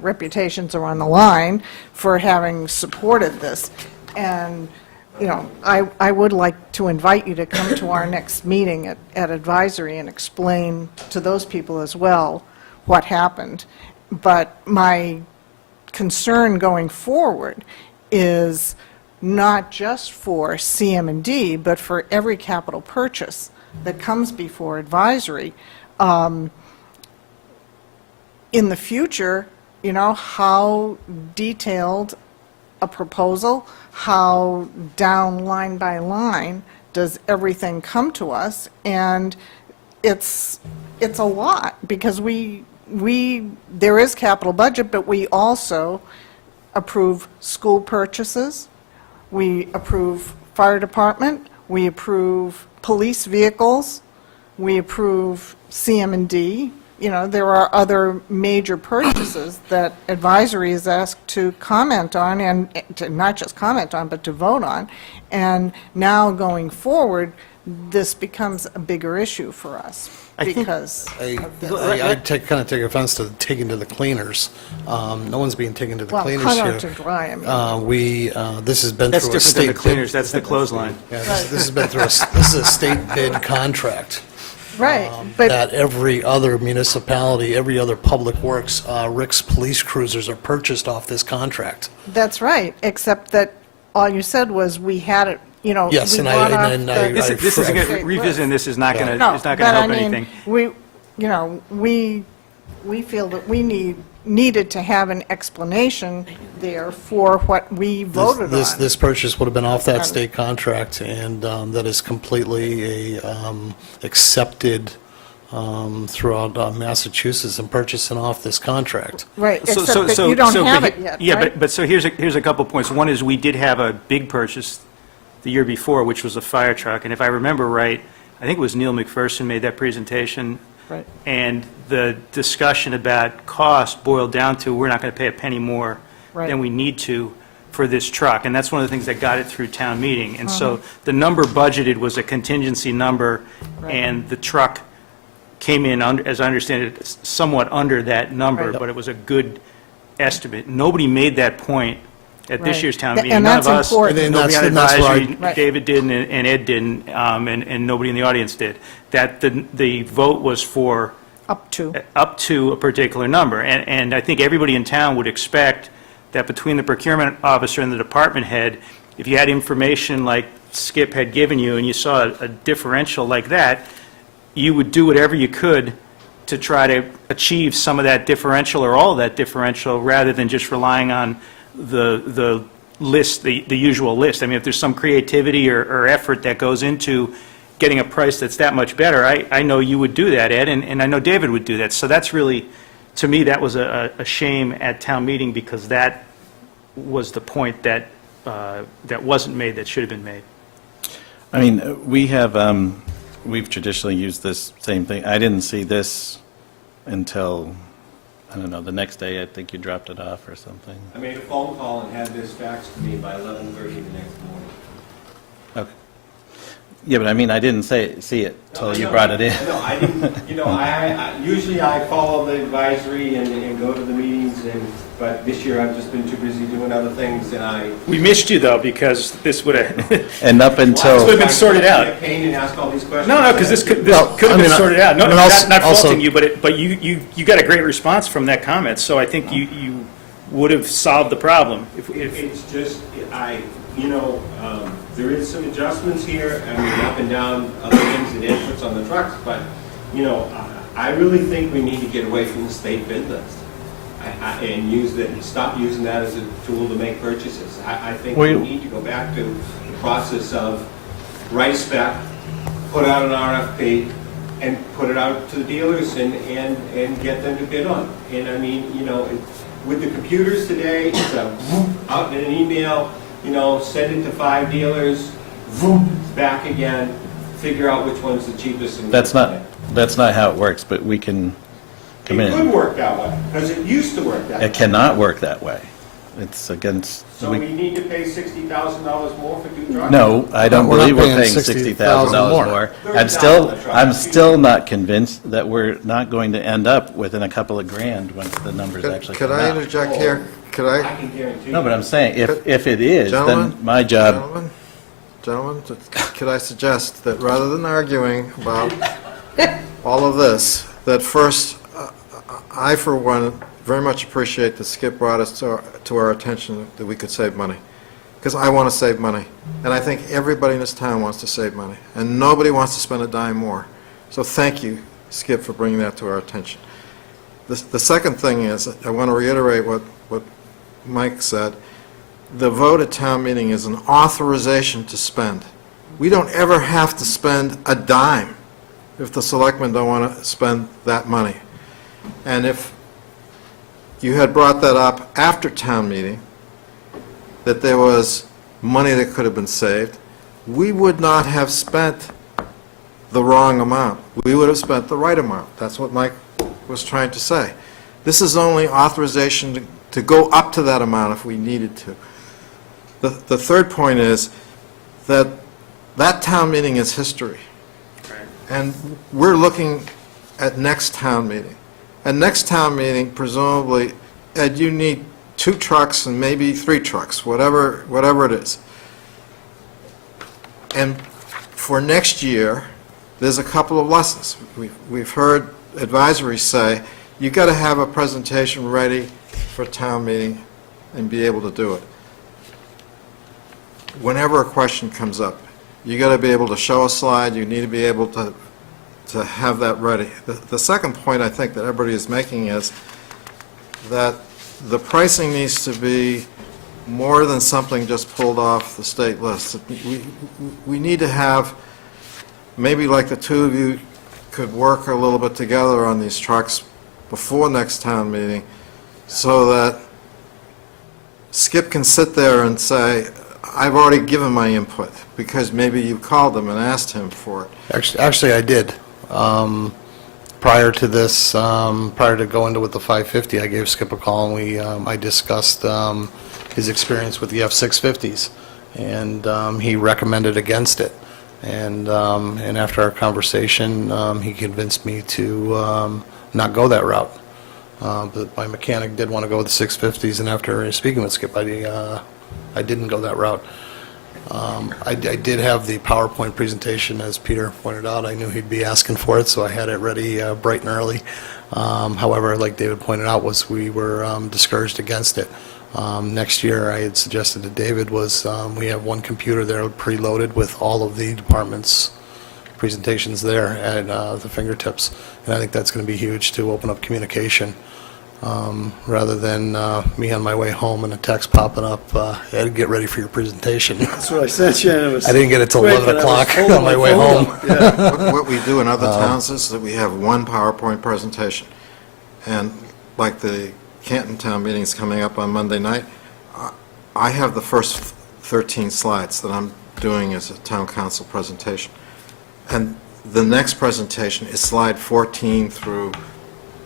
reputations are on the line for having supported this. And, I would like to invite you to come to our next meeting at advisory and explain to those people as well what happened. But my concern going forward is not just for CM&D, but for every capital purchase that comes before advisory. In the future, how detailed a proposal, how down line by line does everything come to us? And it's a lot, because there is capital budget, but we also approve school purchases, we approve fire department, we approve police vehicles, we approve CM&D. There are other major purchases that advisory is asked to comment on, and to not just comment on, but to vote on. And now going forward, this becomes a bigger issue for us because of this. I kind of take offense to taking to the cleaners. No one's being taken to the Well, cleaners hung here. out to dry, This has been That's through a different than state the bid. cleaners, that's the clothesline. Yeah, this has been through this is a state bid contract. Right, but That every other municipality, every other public works, Rick's police cruisers are purchased off this contract. that's right, except that all you said was we had it, Yes, we and brought off and the- This is, I- again, revisiting this is not going to, No, it's not but going to I help mean, anything. we feel that we needed to have an explanation there for what we voted This on. this purchase would have been off that state contract, and that is completely a accepted throughout Massachusetts and purchasing off this contract. Right, except that you don't have it yet, Yeah, right? but so here's a couple points. One is we did have a big purchase the year before, which was a fire truck, and if I remember right, I think it was Neil McPherson made that presentation. Right. And the discussion about cost boiled down to, we're not going to pay a penny more Right. than we need to for this truck, and that's one of the things that got it through town meeting. And so the number budgeted was a contingency number, Right. and the truck came in, as I understand it, somewhat under that number, Right. but it was a good estimate. Nobody made that point at this Right. year's town Th- meeting. and None of that's us, important. And nobody on that's why- advisory, Right. David didn't, and Ed didn't, and nobody in the audience did. That the vote was for Up to. up to a particular number. And I think everybody in town would expect that between the procurement officer and the department head, if you had information like Skip had given you and you saw a differential like that, you would do whatever you could to try to achieve some of that differential or all of that differential, rather than just relying on the list, the usual list. I mean, if there's some creativity or effort that goes into getting a price that's that much better, I know you would do that, Ed, and I know David would do that. So that's really, to me, that was a shame at town meeting, because that was the point that wasn't made, that should have been made. I mean, we've traditionally used this same thing. I didn't see this until, I don't know, the next day. I think you dropped it off or something. I made a phone call and had this faxed to me by 11:30 the next morning. Okay. Yeah, but I mean, I didn't see it till you brought it in. No, I didn't, usually I follow the advisory and go to the meetings, but this year I've just been too busy doing other things, and We missed you, though, because this would have, And up until, Well, been sorted out. I pain and ask all these questions. no, because this could Well, have I been mean, sorted out. No, I mean, not also- faulting you, but you got a great response from that comment, so I think you would have solved the problem. If It's just, there is some adjustments here, I mean, up and down, other things and inputs on the trucks, but, I really think we need to get away from the state bid list. And stop using that as a tool to make purchases. I think we need to go back to the process of write spec, put out an RFP, and put it out to the dealers and get them to bid on it. And I mean, with the computers today, it's a whoop, out in an email, send it to 5 dealers, whoop, back again, figure out which one's the cheapest. And that's not how it works, but we can come It could in. work that way, because it used to work that way. It cannot work that way. It's against, So we need to pay $60,000 more for 2 trucks? no, I don't We're not believe we're paying paying $60,000 more. more. I'm still not convinced that we're not going to end up within a couple of grand once the numbers actually Could come I out. interject here? Could I I, can guarantee you. No, but I'm saying, if it is, then Gentlemen? my job, Gentlemen, could I suggest that rather than arguing about all of this, that first, I, for one, very much appreciate that Skip brought us to our attention that we could save money, because I want to save money, and I think everybody in this town wants to save money, and nobody wants to spend a dime more. So thank you, Skip, for bringing that to our attention. The second thing is, I want to reiterate what Mike said. The vote at town meeting is an authorization to spend. We don't ever have to spend a dime if the selectmen don't want to spend that money. And if you had brought that up after town meeting, that there was money that could have been saved, we would not have spent the wrong amount. We would have spent the right amount. That's what Mike was trying to say. This is only authorization to go up to that amount if we needed to. The third point is that that town meeting is history. And we're looking at next town meeting. And next town meeting, presumably, Ed, you need 2 trucks and maybe 3 trucks, whatever it is. And for next year, there's a couple of lessons. We've heard advisories say, you've got to have a presentation ready for town meeting and be able to do it. Whenever a question comes up, you got to be able to show a slide, you need to be able to have that ready. The second point I think that everybody is making is that the pricing needs to be more than something just pulled off the state list. We need to have, maybe like the two of you could work a little bit together on these trucks before next town meeting, so that Skip can sit there and say, I've already given my input, because maybe you called him and asked him for it. Actually, I did. Prior to this, prior to going to with the 550, I gave Skip a call, and I discussed his experience with the F-650s, and he recommended against it. And after our conversation, he convinced me to not go that route. But my mechanic did want to go with the 650s, and after speaking with Skip, I didn't go that route. I did have the PowerPoint presentation, as Peter pointed out. I knew he'd be asking for it, so I had it ready bright and early. However, like David pointed out, we were discouraged against it. Next year, I had suggested to David we have one computer there preloaded with all of the departments' presentations there at the fingertips, and I think that's going to be huge to open up communication. Rather than me on my way home and a text popping up, Ed, get ready for your presentation. That's what I said, Shannon. I didn't get it till 11 o'clock on my way home. What we do in other towns is that we have one PowerPoint presentation. And like the Canton Town meeting's coming up on Monday night, I have the first 13 slides that I'm doing as a town council presentation. And the next presentation is slide 14 through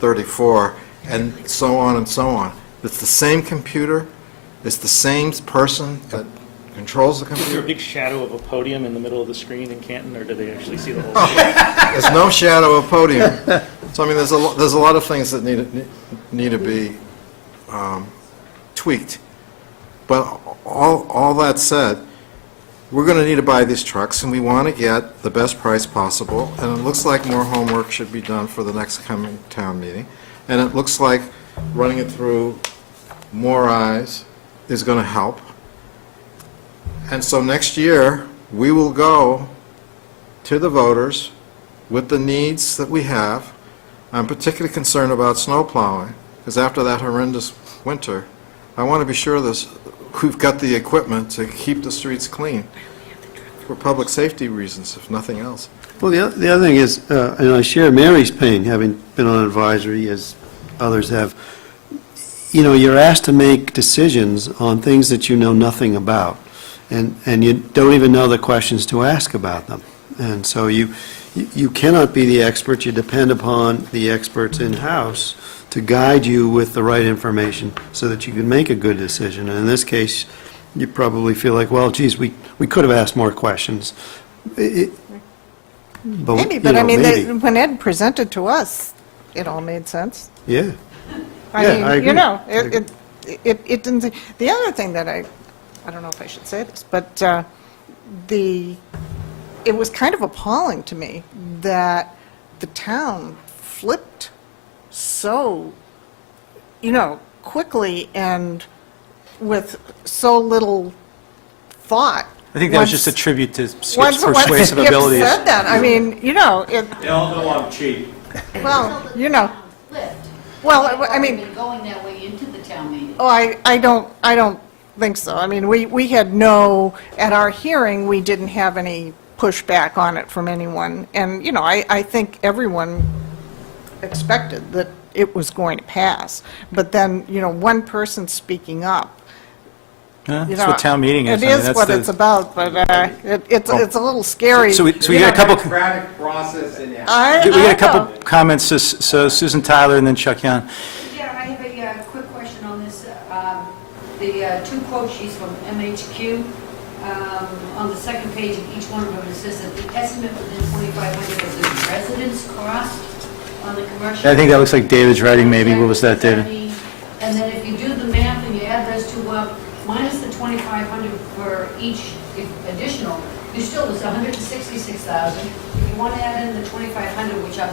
34, and so on and so on. It's the same computer, it's the same person that controls the Is there a computer. big shadow of a podium in the middle of the screen in Canton, or do they actually see the whole screen? There's no shadow of podium. So, I mean, there's a lot of things that need to be tweaked. But all that said, we're going to need to buy these trucks, and we want to get the best price possible, and it looks like more homework should be done for the next coming town meeting. And it looks like running it through more eyes is going to help. And so next year, we will go to the voters with the needs that we have. I'm particularly concerned about snow plowing, because after that horrendous winter, I want to be sure we've got the equipment to keep the streets clean for public safety reasons, if nothing else. Well, the other thing is, and I share Mary's pain, having been on advisory, as others have. You know, you're asked to make decisions on things that you know nothing about, and you don't even know the questions to ask about them. And so you cannot be the expert. You depend upon the experts in-house to guide you with the right information so that you can make a good decision. And in this case, you probably feel like, well, geez, we could have asked more questions. Maybe, you but know, I mean, maybe. when Ed presented to us, it all made sense. Yeah. I Yeah, mean, I agree. you know, I agree. it didn't, the other thing that I don't know if I should say this, but it was kind of appalling to me that the town flipped so, quickly and with so little thought. I think that was Once- just a tribute to Skip's once persuasive Skip abilities. said that, I mean, They all know I'm cheap. well, Lift. well, They've I mean, already been going that way into the town meeting. oh, I don't think so. I mean, we had no, at our hearing, we didn't have any pushback on it from anyone. And, I think everyone expected that it was going to pass. But then, one person speaking up. That's what town meeting is. It I mean, is that's what the- it's about, but it's a little scary. So we got a couple, Democratic process in there. I we got a know. couple comments, so Susan Tyler and then Chuck Young. Yeah, I have a quick question on this. The two quote sheets from MHQ, on the second page of each one of them, it says that the estimate within 2,500 was the residence cost on the commercial. I think that looks like David's writing, maybe. What was that, David? And then if you do the math and you add those two up, minus the 2,500 for each additional, you still, it's 166,000. If you want to add in the 2,500, which I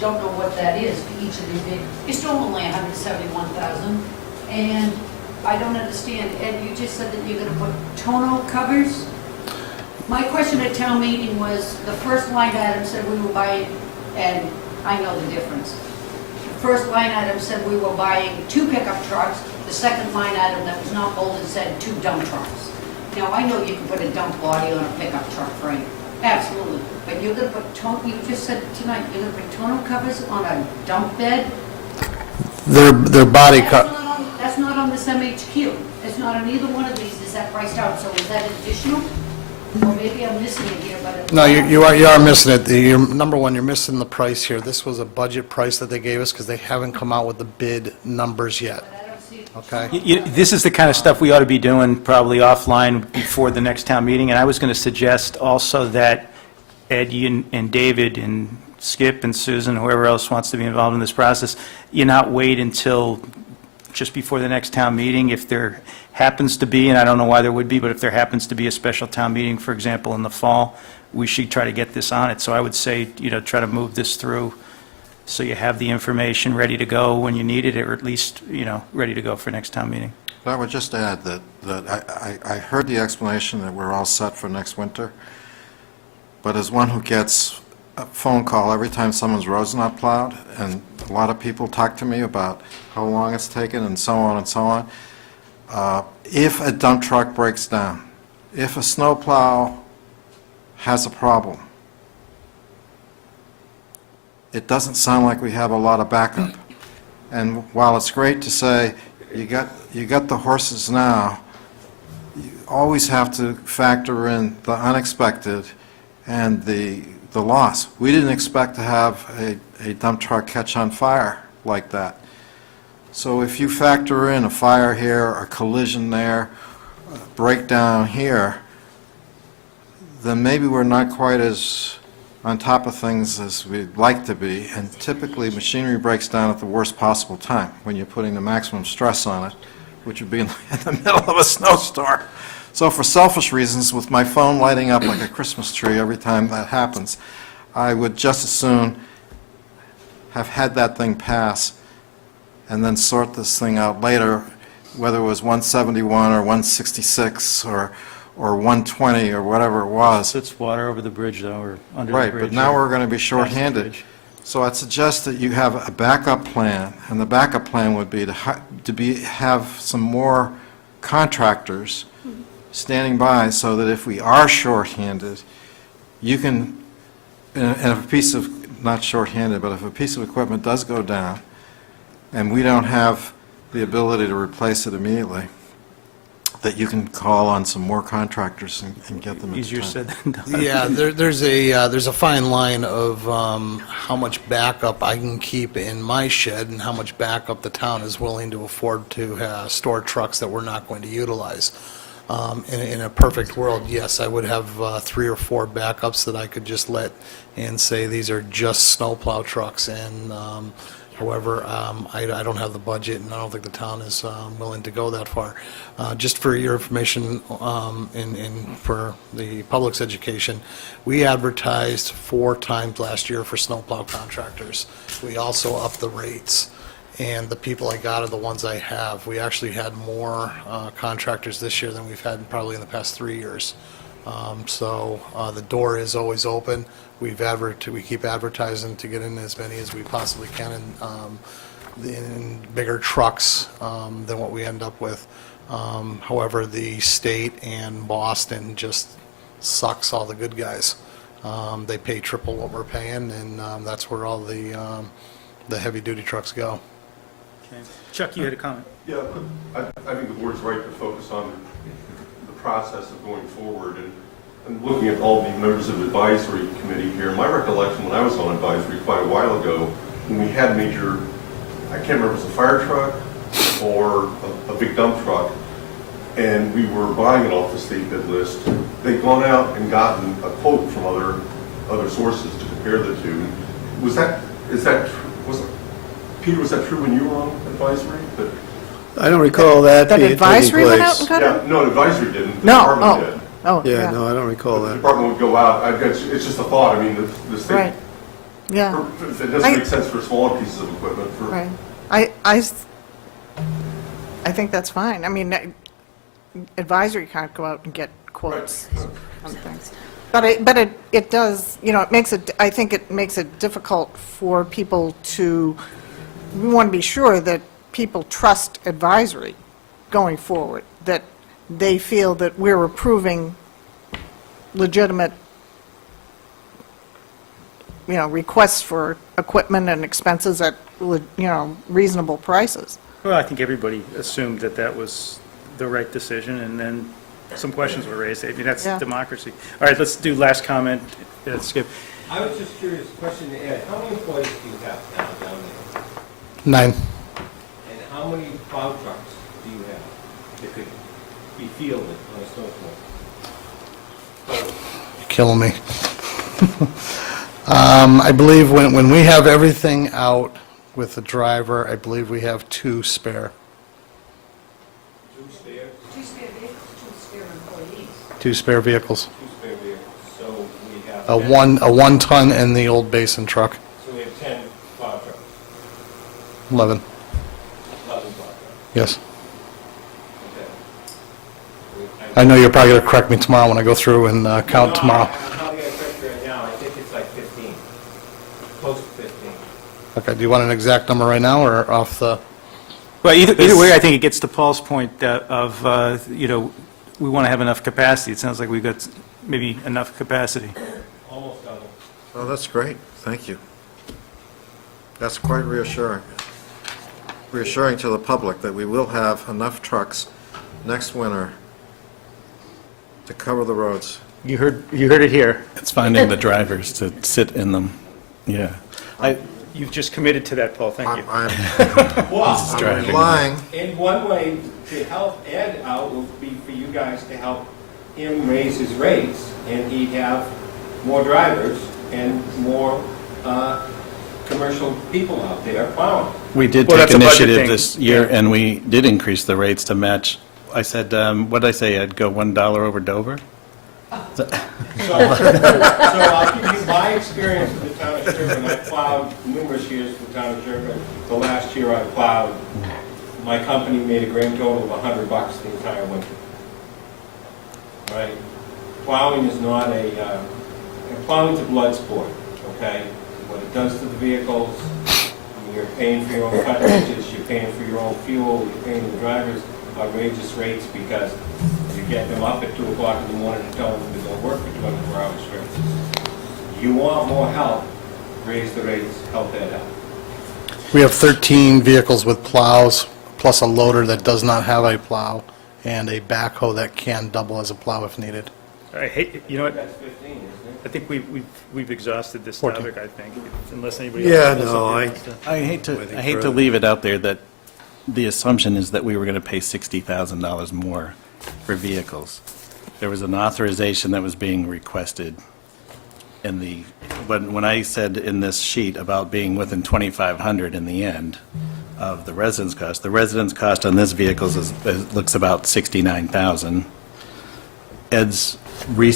don't know what that is for each of these, you're still only 171,000. And I don't understand, Ed, you just said that you're going to put tonneau covers? My question at town meeting was, the first line item said we were buying, and I know the difference. The first line item said we were buying 2 pickup trucks. The second line item that was not bolded said 2 dump trucks. Now, I know you can put a dump body on a pickup truck frame, Absolutely. But you're going to put, you just said tonight, you're going to put tonneau covers on a dump bed? Their body cut. That's not on this MHQ. It's not on either one of these. Is that priced out? So is that additional? Or maybe I'm missing it here, but it's... No, you are missing it. Number one, you're missing the price here. This was a budget price that they gave us because they haven't come out with the bid numbers yet, But I don't see it. okay? This is the kind of stuff we ought to be doing probably offline before the next town meeting, and I was going to suggest also that Ed, you and David and Skip and Susan, whoever else wants to be involved in this process, you not wait until just before the next town meeting. If there happens to be, and I don't know why there would be, but if there happens to be a special town meeting, for example, in the fall, we should try to get this on it. So I would say, try to move this through so you have the information ready to go when you need it, or at least, ready to go for next town meeting. I would just add that I heard the explanation that we're all set for next winter, but as one who gets a phone call every time someone's road's not plowed, and a lot of people talk to me about how long it's taken and so on and so on, if a dump truck breaks down, if a snowplow has a problem, it doesn't sound like we have a lot of backup. And while it's great to say, you got the horses now, you always have to factor in the unexpected and the loss. We didn't expect to have a dump truck catch on fire like that. So if you factor in a fire here, a collision there, a breakdown here, then maybe we're not quite as on top of things as we'd like to be, and typically machinery breaks down at the worst possible time, when you're putting the maximum stress on it, which would be in the middle of a snowstorm. So for selfish reasons, with my phone lighting up like a Christmas tree every time that happens, I would just as soon have had that thing pass and then sort this thing out later, whether it was 171 or 166 or 120 or whatever it was. It's water over the bridge, though, or under the Right, bridge. but now or we're going to be past the shorthanded. bridge. So I'd suggest that you have a backup plan, and the backup plan would be have some more contractors standing by so that if we are shorthanded, you can, and if a piece of, not shorthanded, but if a piece of equipment does go down and we don't have the ability to replace it immediately, that you can call on some more contractors and get them at the Easier time. said than done. Yeah, there's a fine line of how much backup I can keep in my shed and how much backup the town is willing to afford to store trucks that we're not going to utilize. In a perfect world, yes, I would have 3 or 4 backups that I could just let and say these are just snowplow trucks. And however, I don't have the budget, and I don't think the town is willing to go that far. Just for your information and for the public's education, we advertised 4 times last year for snowplow contractors. We also upped the rates. And the people I got are the ones I have. We actually had more contractors this year than we've had probably in the past 3 years. So the door is always open. We keep advertising to get in as many as we possibly can in bigger trucks than what we end up with. However, the state and Boston just sucks all the good guys. They pay triple what we're paying, and that's where all the heavy-duty trucks go. Okay. Chuck, you had a comment. Yeah, I think the board's right to focus on the process of going forward. And looking at all the members of the advisory committee here, my recollection when I was on advisory quite a while ago, when we had major, I can't remember if it was a fire truck or a big dump truck, and we were buying it off the state bid list, they'd gone out and gotten a quote from other sources to compare the two. Peter, was that true when you were on advisory? I don't recall that That taking advisory went out place. and got Yeah, it? no, advisory didn't. The No, department did. Oh, Yeah, yeah, no, I don't recall The that. department would go out, it's just a thought, I mean, the state, right, yeah, it doesn't make sense for smaller pieces of equipment for. right. I think that's fine. I mean, advisory can't go out and get quotes on things. But it does, it makes it, I think it makes it difficult for people to, we want to be sure that people trust advisory going forward, that they feel that we're approving legitimate requests for equipment and expenses at, reasonable prices. Well, I think everybody assumed that that was the right decision, and then some questions were raised. I mean, that's Yeah. democracy. All right, let's do last comment. Skip. I was just curious, question to Ed, how many employees do you have now down there? 9. And how many plow trucks do you have that could be fielded on a snowstorm? You're killing me. I believe when we have everything out with the driver, I believe we have 2 spare. 2 spares? 2 spare vehicles, 2 spare employees. 2 spare vehicles. 2 spare vehicles, so we have... A 10 1-ton in the old basin truck, So we have 10 plow trucks, 11, 11 plow trucks, yes. okay. I know you're probably going to correct me tomorrow when I go through and count tomorrow. I'm not going to correct you right now, I think it's like 15, close to 15. Okay, do you want an exact number right now or off the? Well, either way, I think it gets to Paul's point of, we want to have enough capacity. It sounds like we've got maybe enough capacity. Almost double. Oh, that's great, thank you. That's quite reassuring. Reassuring to the public that we will have enough trucks next winter to cover the roads. You heard it here. It's finding the drivers to sit in them. Yeah. You've just committed to that, Paul. Thank you. I'm Well, driving. relying, and one way to help Ed out would be for you guys to help him raise his rates, and he'd have more drivers and more commercial people out there plowing. We did Well, take that's a budget initiative thing. this year, Yeah. and we did increase the rates to match. I said, what did I say? I'd go $1 over Dover? So I'll give you my experience with the town of Sherborn. I plowed numerous years for the town of Sherborn. The last year I plowed, my company made a grand total of $100 the entire winter. Right? Plowing is not plowing's a blood sport, okay? What it does to the vehicles, you're paying for your own cartridges, you're paying for your own fuel, you're paying the drivers outrageous rates because you get them up at 2 o'clock in the morning and tell them to go work for 24 hours straight. You want more help, raise the rates, help that out. We have 13 vehicles with plows, plus a loader that does not have a plow, and a backhoe that can double as a plow if needed. I hate, you know what? That's 15, isn't it? I think we've exhausted this 14. topic, I think, unless anybody Yeah, else has no, something I- else to- I hate to leave it out there that the assumption is that we were going to pay $60,000 more for vehicles. There was an authorization that was being requested in when I said in this sheet about being within 2,500 in the end of the residence cost on this vehicles looks about 69,000. Ed's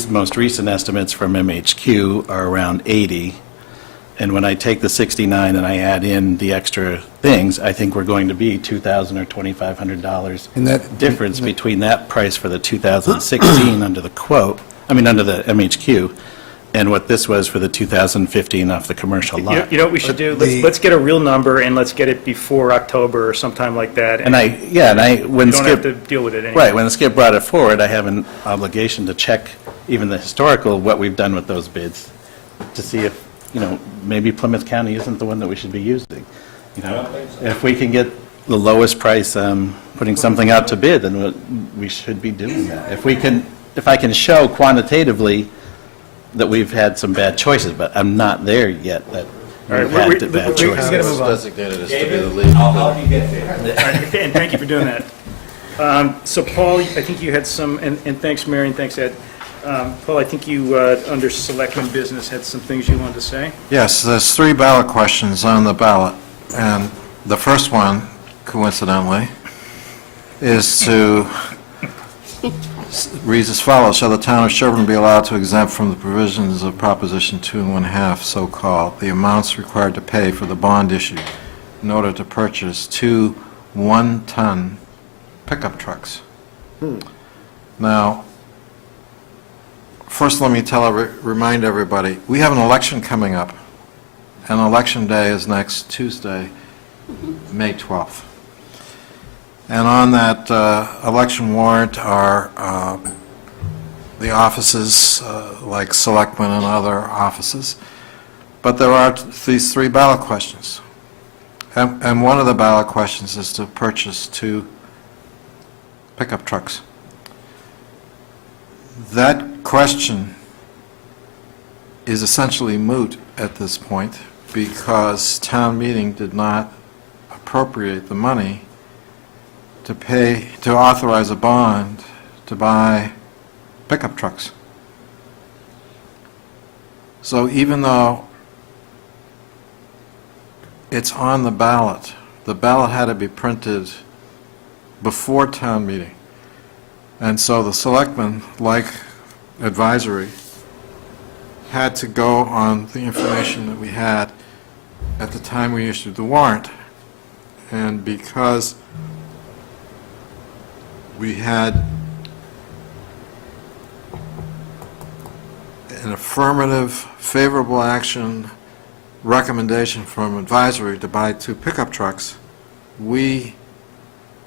most recent estimates from MHQ are around 80. And when I take the 69 and I add in the extra things, I think we're going to be $2,000 or $2,500 And that- difference between that price for the 2016 under the under the MHQ, and what this was for the 2015 off the commercial lot. You know what we should do? the- Let's get a real number and let's get it before October or sometime like that. And when You don't have Skip, to deal with it anyway. right, when Skip brought it forward, I have an obligation to check even the historical, what we've done with those bids, to see if, maybe Plymouth County isn't the one that we should be using. I don't think so. If we can get the lowest price, putting something out to bid, then we should be doing that. If I can show quantitatively that we've had some bad choices, but I'm not there yet, that All right, we've had we- bad we- choices. gotta move on. designated as to be the David, lead. I'll help you get there. All right, and thank you for doing that. So Paul, I think you had some, and thanks, Mary, and thanks, Ed. Paul, I think you, under selectmen business, had some things you wanted to say? Yes, there's 3 ballot questions on the ballot, and the first one, coincidentally, reads as follows: shall the town of Sherborn be allowed to exempt from the provisions of Proposition 2 1/2, so-called, the amounts required to pay for the bond issue in order to purchase 2 one-ton pickup trucks? Now, first let me remind everybody, we have an election coming up, and Election Day is next Tuesday, May 12th. And on that election warrant are the offices, like selectmen and other offices. But there are these 3 ballot questions. And one of the ballot questions is to purchase 2 pickup trucks. That question is essentially moot at this point because town meeting did not appropriate the money to authorize a bond to buy pickup trucks. So even though it's on the ballot had to be printed before town meeting. And so the selectmen, like advisory, had to go on the information that we had at the time we issued the warrant. And because we had an affirmative, favorable action recommendation from advisory to buy 2 pickup trucks, we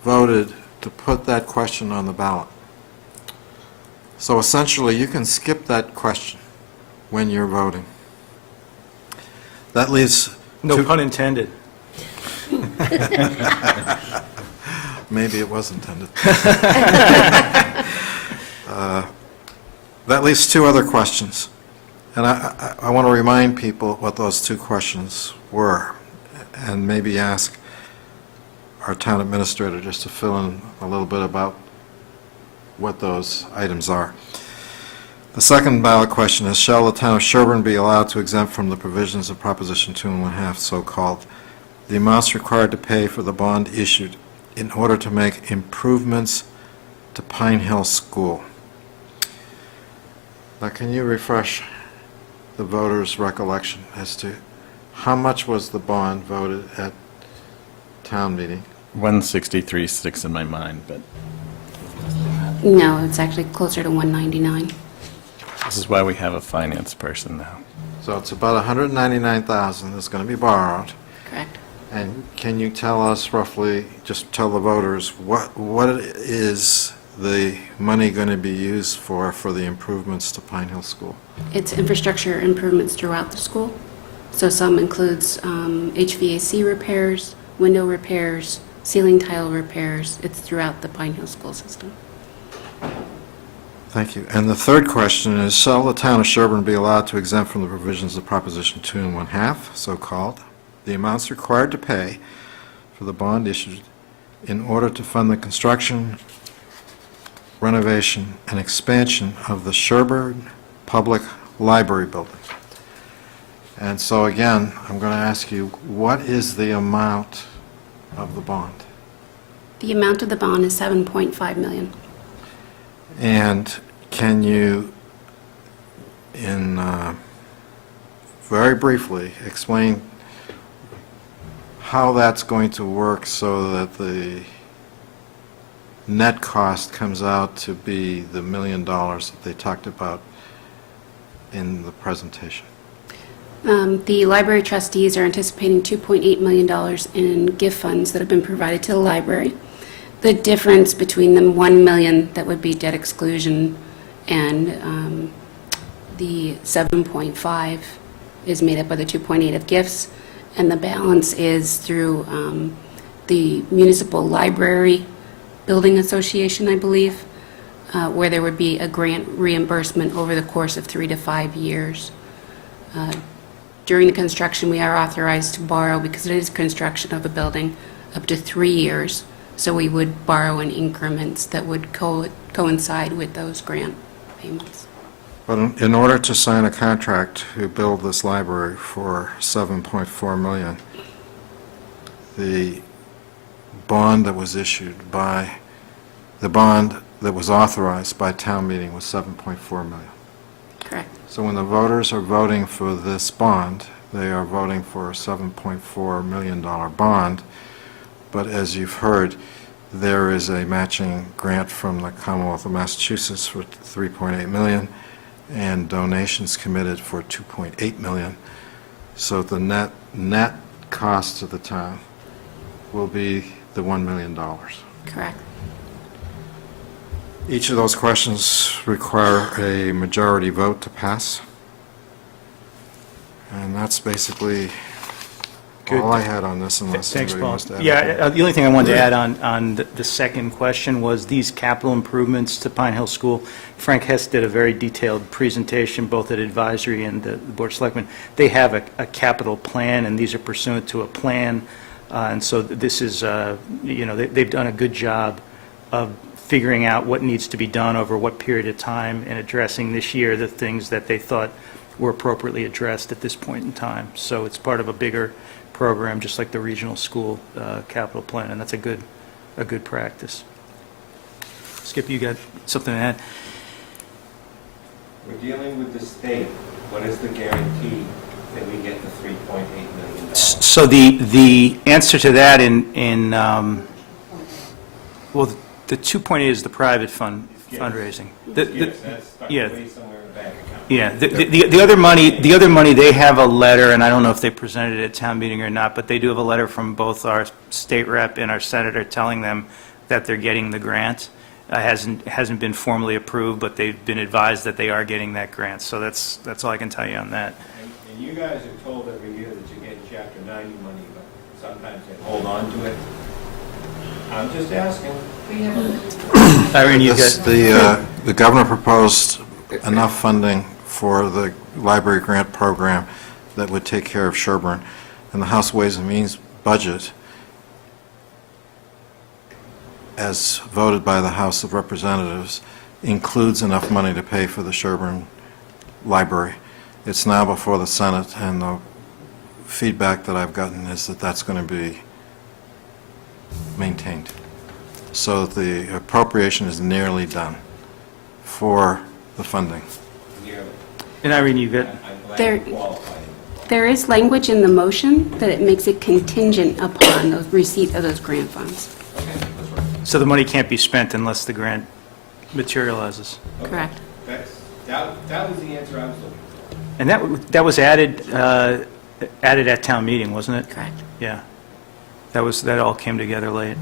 voted to put that question on the ballot. So essentially, you can skip that question when you're voting. That leaves... No pun intended. Maybe it was intended. That leaves 2 other questions. And I want to remind people what those 2 questions were, and maybe ask our town administrator just to fill in a little bit about what those items are. The second ballot question is, shall the town of Sherborn be allowed to exempt from the provisions of Proposition 2 1/2, so-called, the amounts required to pay for the bond issued in order to make improvements to Pine Hill School? Now, can you refresh the voters' recollection as to how much was the bond voted at town meeting? 163.6 in my mind, but No, it's actually closer to 199. this is why we have a finance person now. So it's about $199,000 that's going to be borrowed. Correct. And can you tell us roughly, just tell the voters, what is the money going to be used for the improvements to Pine Hill School? It's infrastructure improvements throughout the school. So some includes HVAC repairs, window repairs, ceiling tile repairs. It's throughout the Pine Hill school system. Thank you. And the third question is, shall the town of Sherborn be allowed to exempt from the provisions of Proposition 2 1/2, so-called, the amounts required to pay for the bond issued in order to fund the construction, renovation, and expansion of the Sherborn Public Library building? And so again, I'm going to ask you, what is the amount of the bond? The amount of the bond is $7.5 million. And can you, very briefly, explain how that's going to work so that the net cost comes out to be the $1 million that they talked about in the presentation? The library trustees are anticipating $2.8 million in gift funds that have been provided to the library. The difference between the $1 million that would be debt exclusion and the 7.5 is made up of the 2.8 of gifts, and the balance is through the Municipal Library Building Association, I believe, where there would be a grant reimbursement over the course of 3 to 5 years. During the construction, we are authorized to borrow, because it is construction of a building, up to 3 years. So we would borrow in increments that would coincide with those grant payments. But in order to sign a contract to build this library for $7.4 million, the bond that was issued by, the bond that was authorized by town meeting was $7.4 million. Correct. So when the voters are voting for this bond, they are voting for a $7.4 million bond. But as you've heard, there is a matching grant from the Commonwealth of Massachusetts for $3.8 million and donations committed for $2.8 million. So the net cost to the town will be the $1 million. Correct. Each of those questions require a majority vote to pass. And that's basically Good. all I had on this, unless Thanks, anybody Paul. wants to add. Yeah, anything. the only thing I wanted to add on the second question was these capital improvements to Pine Hill School. Frank Hess did a very detailed presentation, both at advisory and the Board of Selectmen. They have a capital plan, and these are pursuant to a plan. And so this is, they've done a good job of figuring out what needs to be done over what period of time and addressing this year the things that they thought were appropriately addressed at this point in time. So it's part of a bigger program, just like the regional school capital plan, and that's a good practice. Skip, you got something to add? We're dealing with the state. What is the guarantee that we get the $3.8 million? So the answer to that well, the 2.8 is the private fundraising. Yes, that's stuck yeah. away somewhere in the bank account. Yeah, the other money, they have a letter, and I don't know if they presented it at town meeting or not, but they do have a letter from both our state rep and our senator telling them that they're getting the grant. Hasn't been formally approved, but they've been advised that they are getting that grant. So that's all I can tell you on that. And you guys are told every year that you get Chapter 90 money, but sometimes they hold on to it. I'm just asking. Irene, you This- got, The governor proposed enough funding for the library grant program that would take care of Sherborn, and the House Ways and Means budget, as voted by the House of Representatives, includes enough money to pay for the Sherborn Library. It's now before the Senate, and the feedback that I've gotten is that that's going to be maintained. So the appropriation is nearly done for the funding. Nearly. and Irene, you got, I'm glad There- you qualified. There is language in the motion that it makes it contingent upon the receipt of those grant funds. so the money can't be spent unless the grant materializes. Okay. Correct. That was the answer I was looking for. And that was added at town meeting, wasn't it? Correct. Yeah. That all came together late.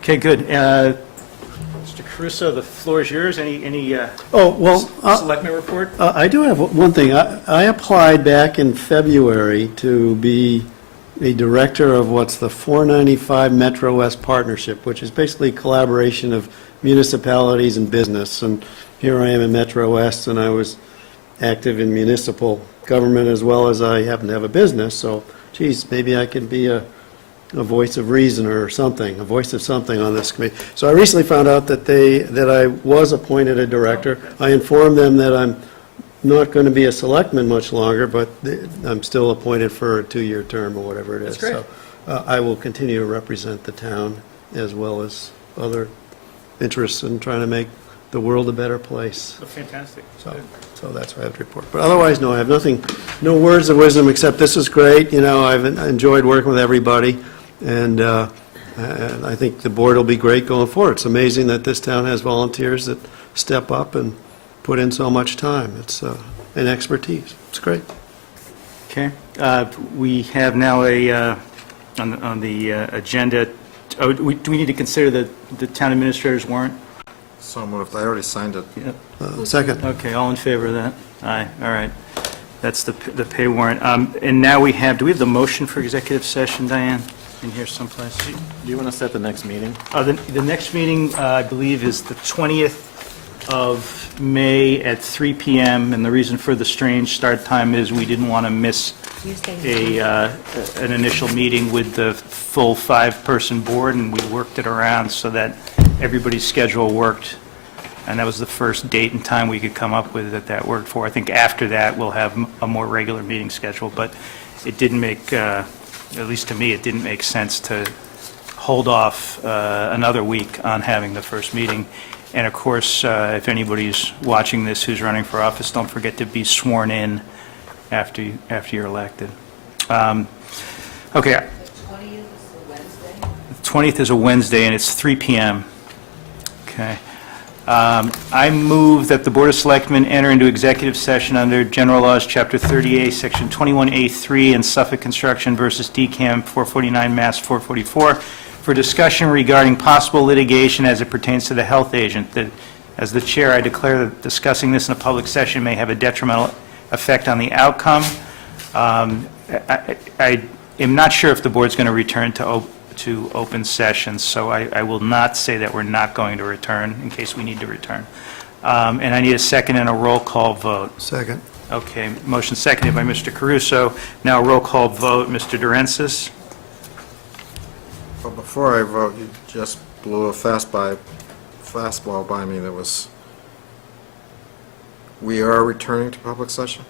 Okay, good. Mr. Caruso, the floor is yours. Any selectmen report? I do have one thing. I applied back in February to be the director of what's the 495 Metro West Partnership, which is basically a collaboration of municipalities and business. And here I am in Metro West, and I was active in municipal government as well as I happen to have a business. So, geez, maybe I could be a voice of reason or something, a voice of something on this committee. So I recently found out that I was appointed a director. I informed them that I'm not going to be a selectman much longer, but I'm still appointed for a 2-year term or whatever it is. That's great. So I will continue to represent the town as well as other interests in trying to make the world a better place. Oh, fantastic. So that's what I have to report. But otherwise, no, I have nothing, no words of wisdom except this is great. I've enjoyed working with everybody. And I think the board will be great going forward. It's amazing that this town has volunteers that step up and put in so much time. It's an expertise. It's great. Okay. We have now on the agenda, do we need to consider the town administrator's warrant? So moved. I already signed it. Second. Okay, all in favor of that? Aye, all right. That's the pay warrant. And now do we have the motion for executive session, Diane, in here someplace? Do you want to set the next meeting? The next meeting, I believe, is the 20th of May at 3 PM, and the reason for the strange start time is we didn't want to miss an initial meeting with the full 5-person board, and we worked it around so that everybody's schedule worked, and that was the first date and time we could come up with that worked for. I think after that, we'll have a more regular meeting schedule, but it didn't make, at least to me, it didn't make sense to hold off another week on having the first meeting. And of course, if anybody's watching this who's running for office, don't forget to be sworn in after you're elected. Okay. 20th is the Wednesday. 20th is a Wednesday, and it's 3 PM. Okay. I move that the Board of Selectmen enter into executive session under General Laws, Chapter 30A, Section 21A3, and Suffolk Construction versus DCAM 449, Mass. 444, for discussion regarding possible litigation as it pertains to the health agent. That, as the chair, I declare that discussing this in a public session may have a detrimental effect on the outcome. I am not sure if the board's going to return to open session, so I will not say that we're not going to return in case we need to return. And I need a second and a roll call vote. Second. Okay, motion seconded by Mr. Caruso. Now a roll call vote, Mr. Durensis? But before I vote, you just blew a fastball by me that was, we are returning to public session?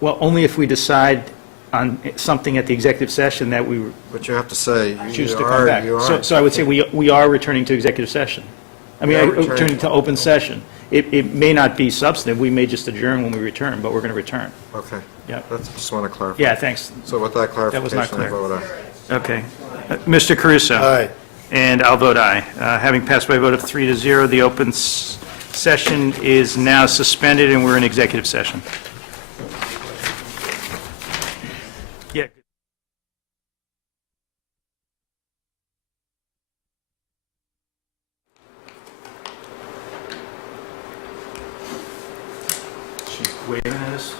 Well, only if we decide on something at the executive session that we But you have to say, choose you to come back. are. So I would say we are returning to executive session. I mean, We are returning. returning to open session. It may not be substantive, we may just adjourn when we return, but we're going to return. Okay. Yep. That's, just want to clarify. Yeah, thanks. So with that That was clarification, not I clear. vote aye. Okay. Mr. Caruso? Aye. And I'll vote aye. Having passed by a vote of 3-0, the open session is now suspended, and we're in executive session. Yeah. She's waving at us.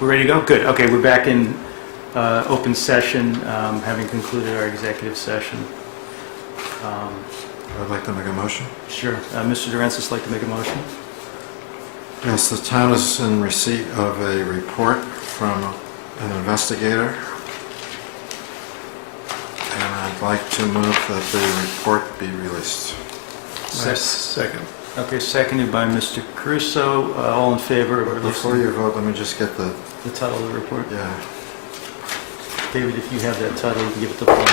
We're ready to go? Good. Okay, we're back in open session, having concluded our executive session. I'd like to make a motion. Sure. Mr. Durensis, like to make a motion? Yes, the town is in receipt of a report from an investigator, and I'd like to move that the report be released. Second. Okay, seconded by Mr. Caruso. All in favor of Before releasing you vote, let me just get the, the title of the report? yeah, David, if you have that title, you can give it to Paul.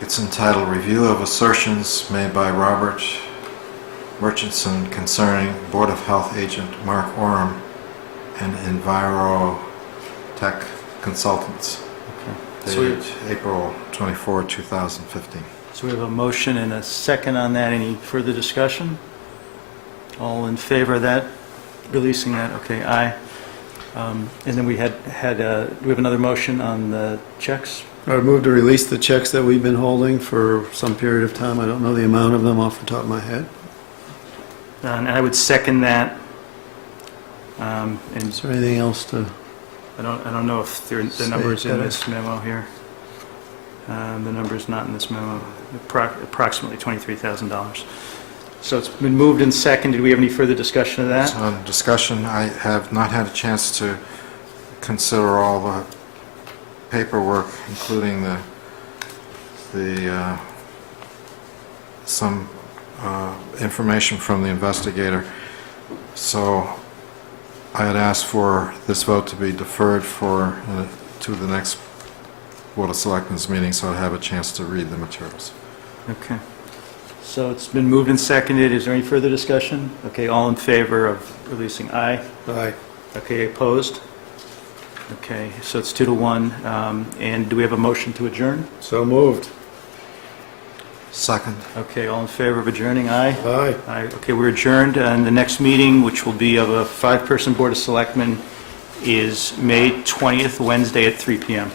it's entitled Review of Assertions Made by Robert Murchison Concerning Board of Health Agent Mark Oram and Envirotech Consultants. So we- Dated April 24, 2015. So we have a motion and a second on that. Any further discussion? All in favor of that, releasing that? Okay, aye. And then we had, we have another motion on the checks? I would move to release the checks that we've been holding for some period of time. I don't know the amount of them off the top of my head. And I would second that. And Is there anything else to? I don't know if the number's in this memo here. The number's not in this memo. Approximately $23,000. So it's been moved and seconded. Do we have any further discussion of that? On discussion, I have not had a chance to consider all the paperwork, including some information from the investigator. So I had asked for this vote to be deferred to the next Board of Selectmen's meeting, so I have a chance to read the materials. Okay. So it's been moved and seconded. Is there any further discussion? Okay, all in favor of releasing aye? Aye. Okay, opposed? Okay, so it's 2-1. And do we have a motion to adjourn? So moved. Second. Okay, all in favor of adjourning, aye? Aye. Aye. Okay, we're adjourned, and the next meeting, which will be of a 5-person Board of Selectmen, is May 20th, Wednesday at 3 p.m.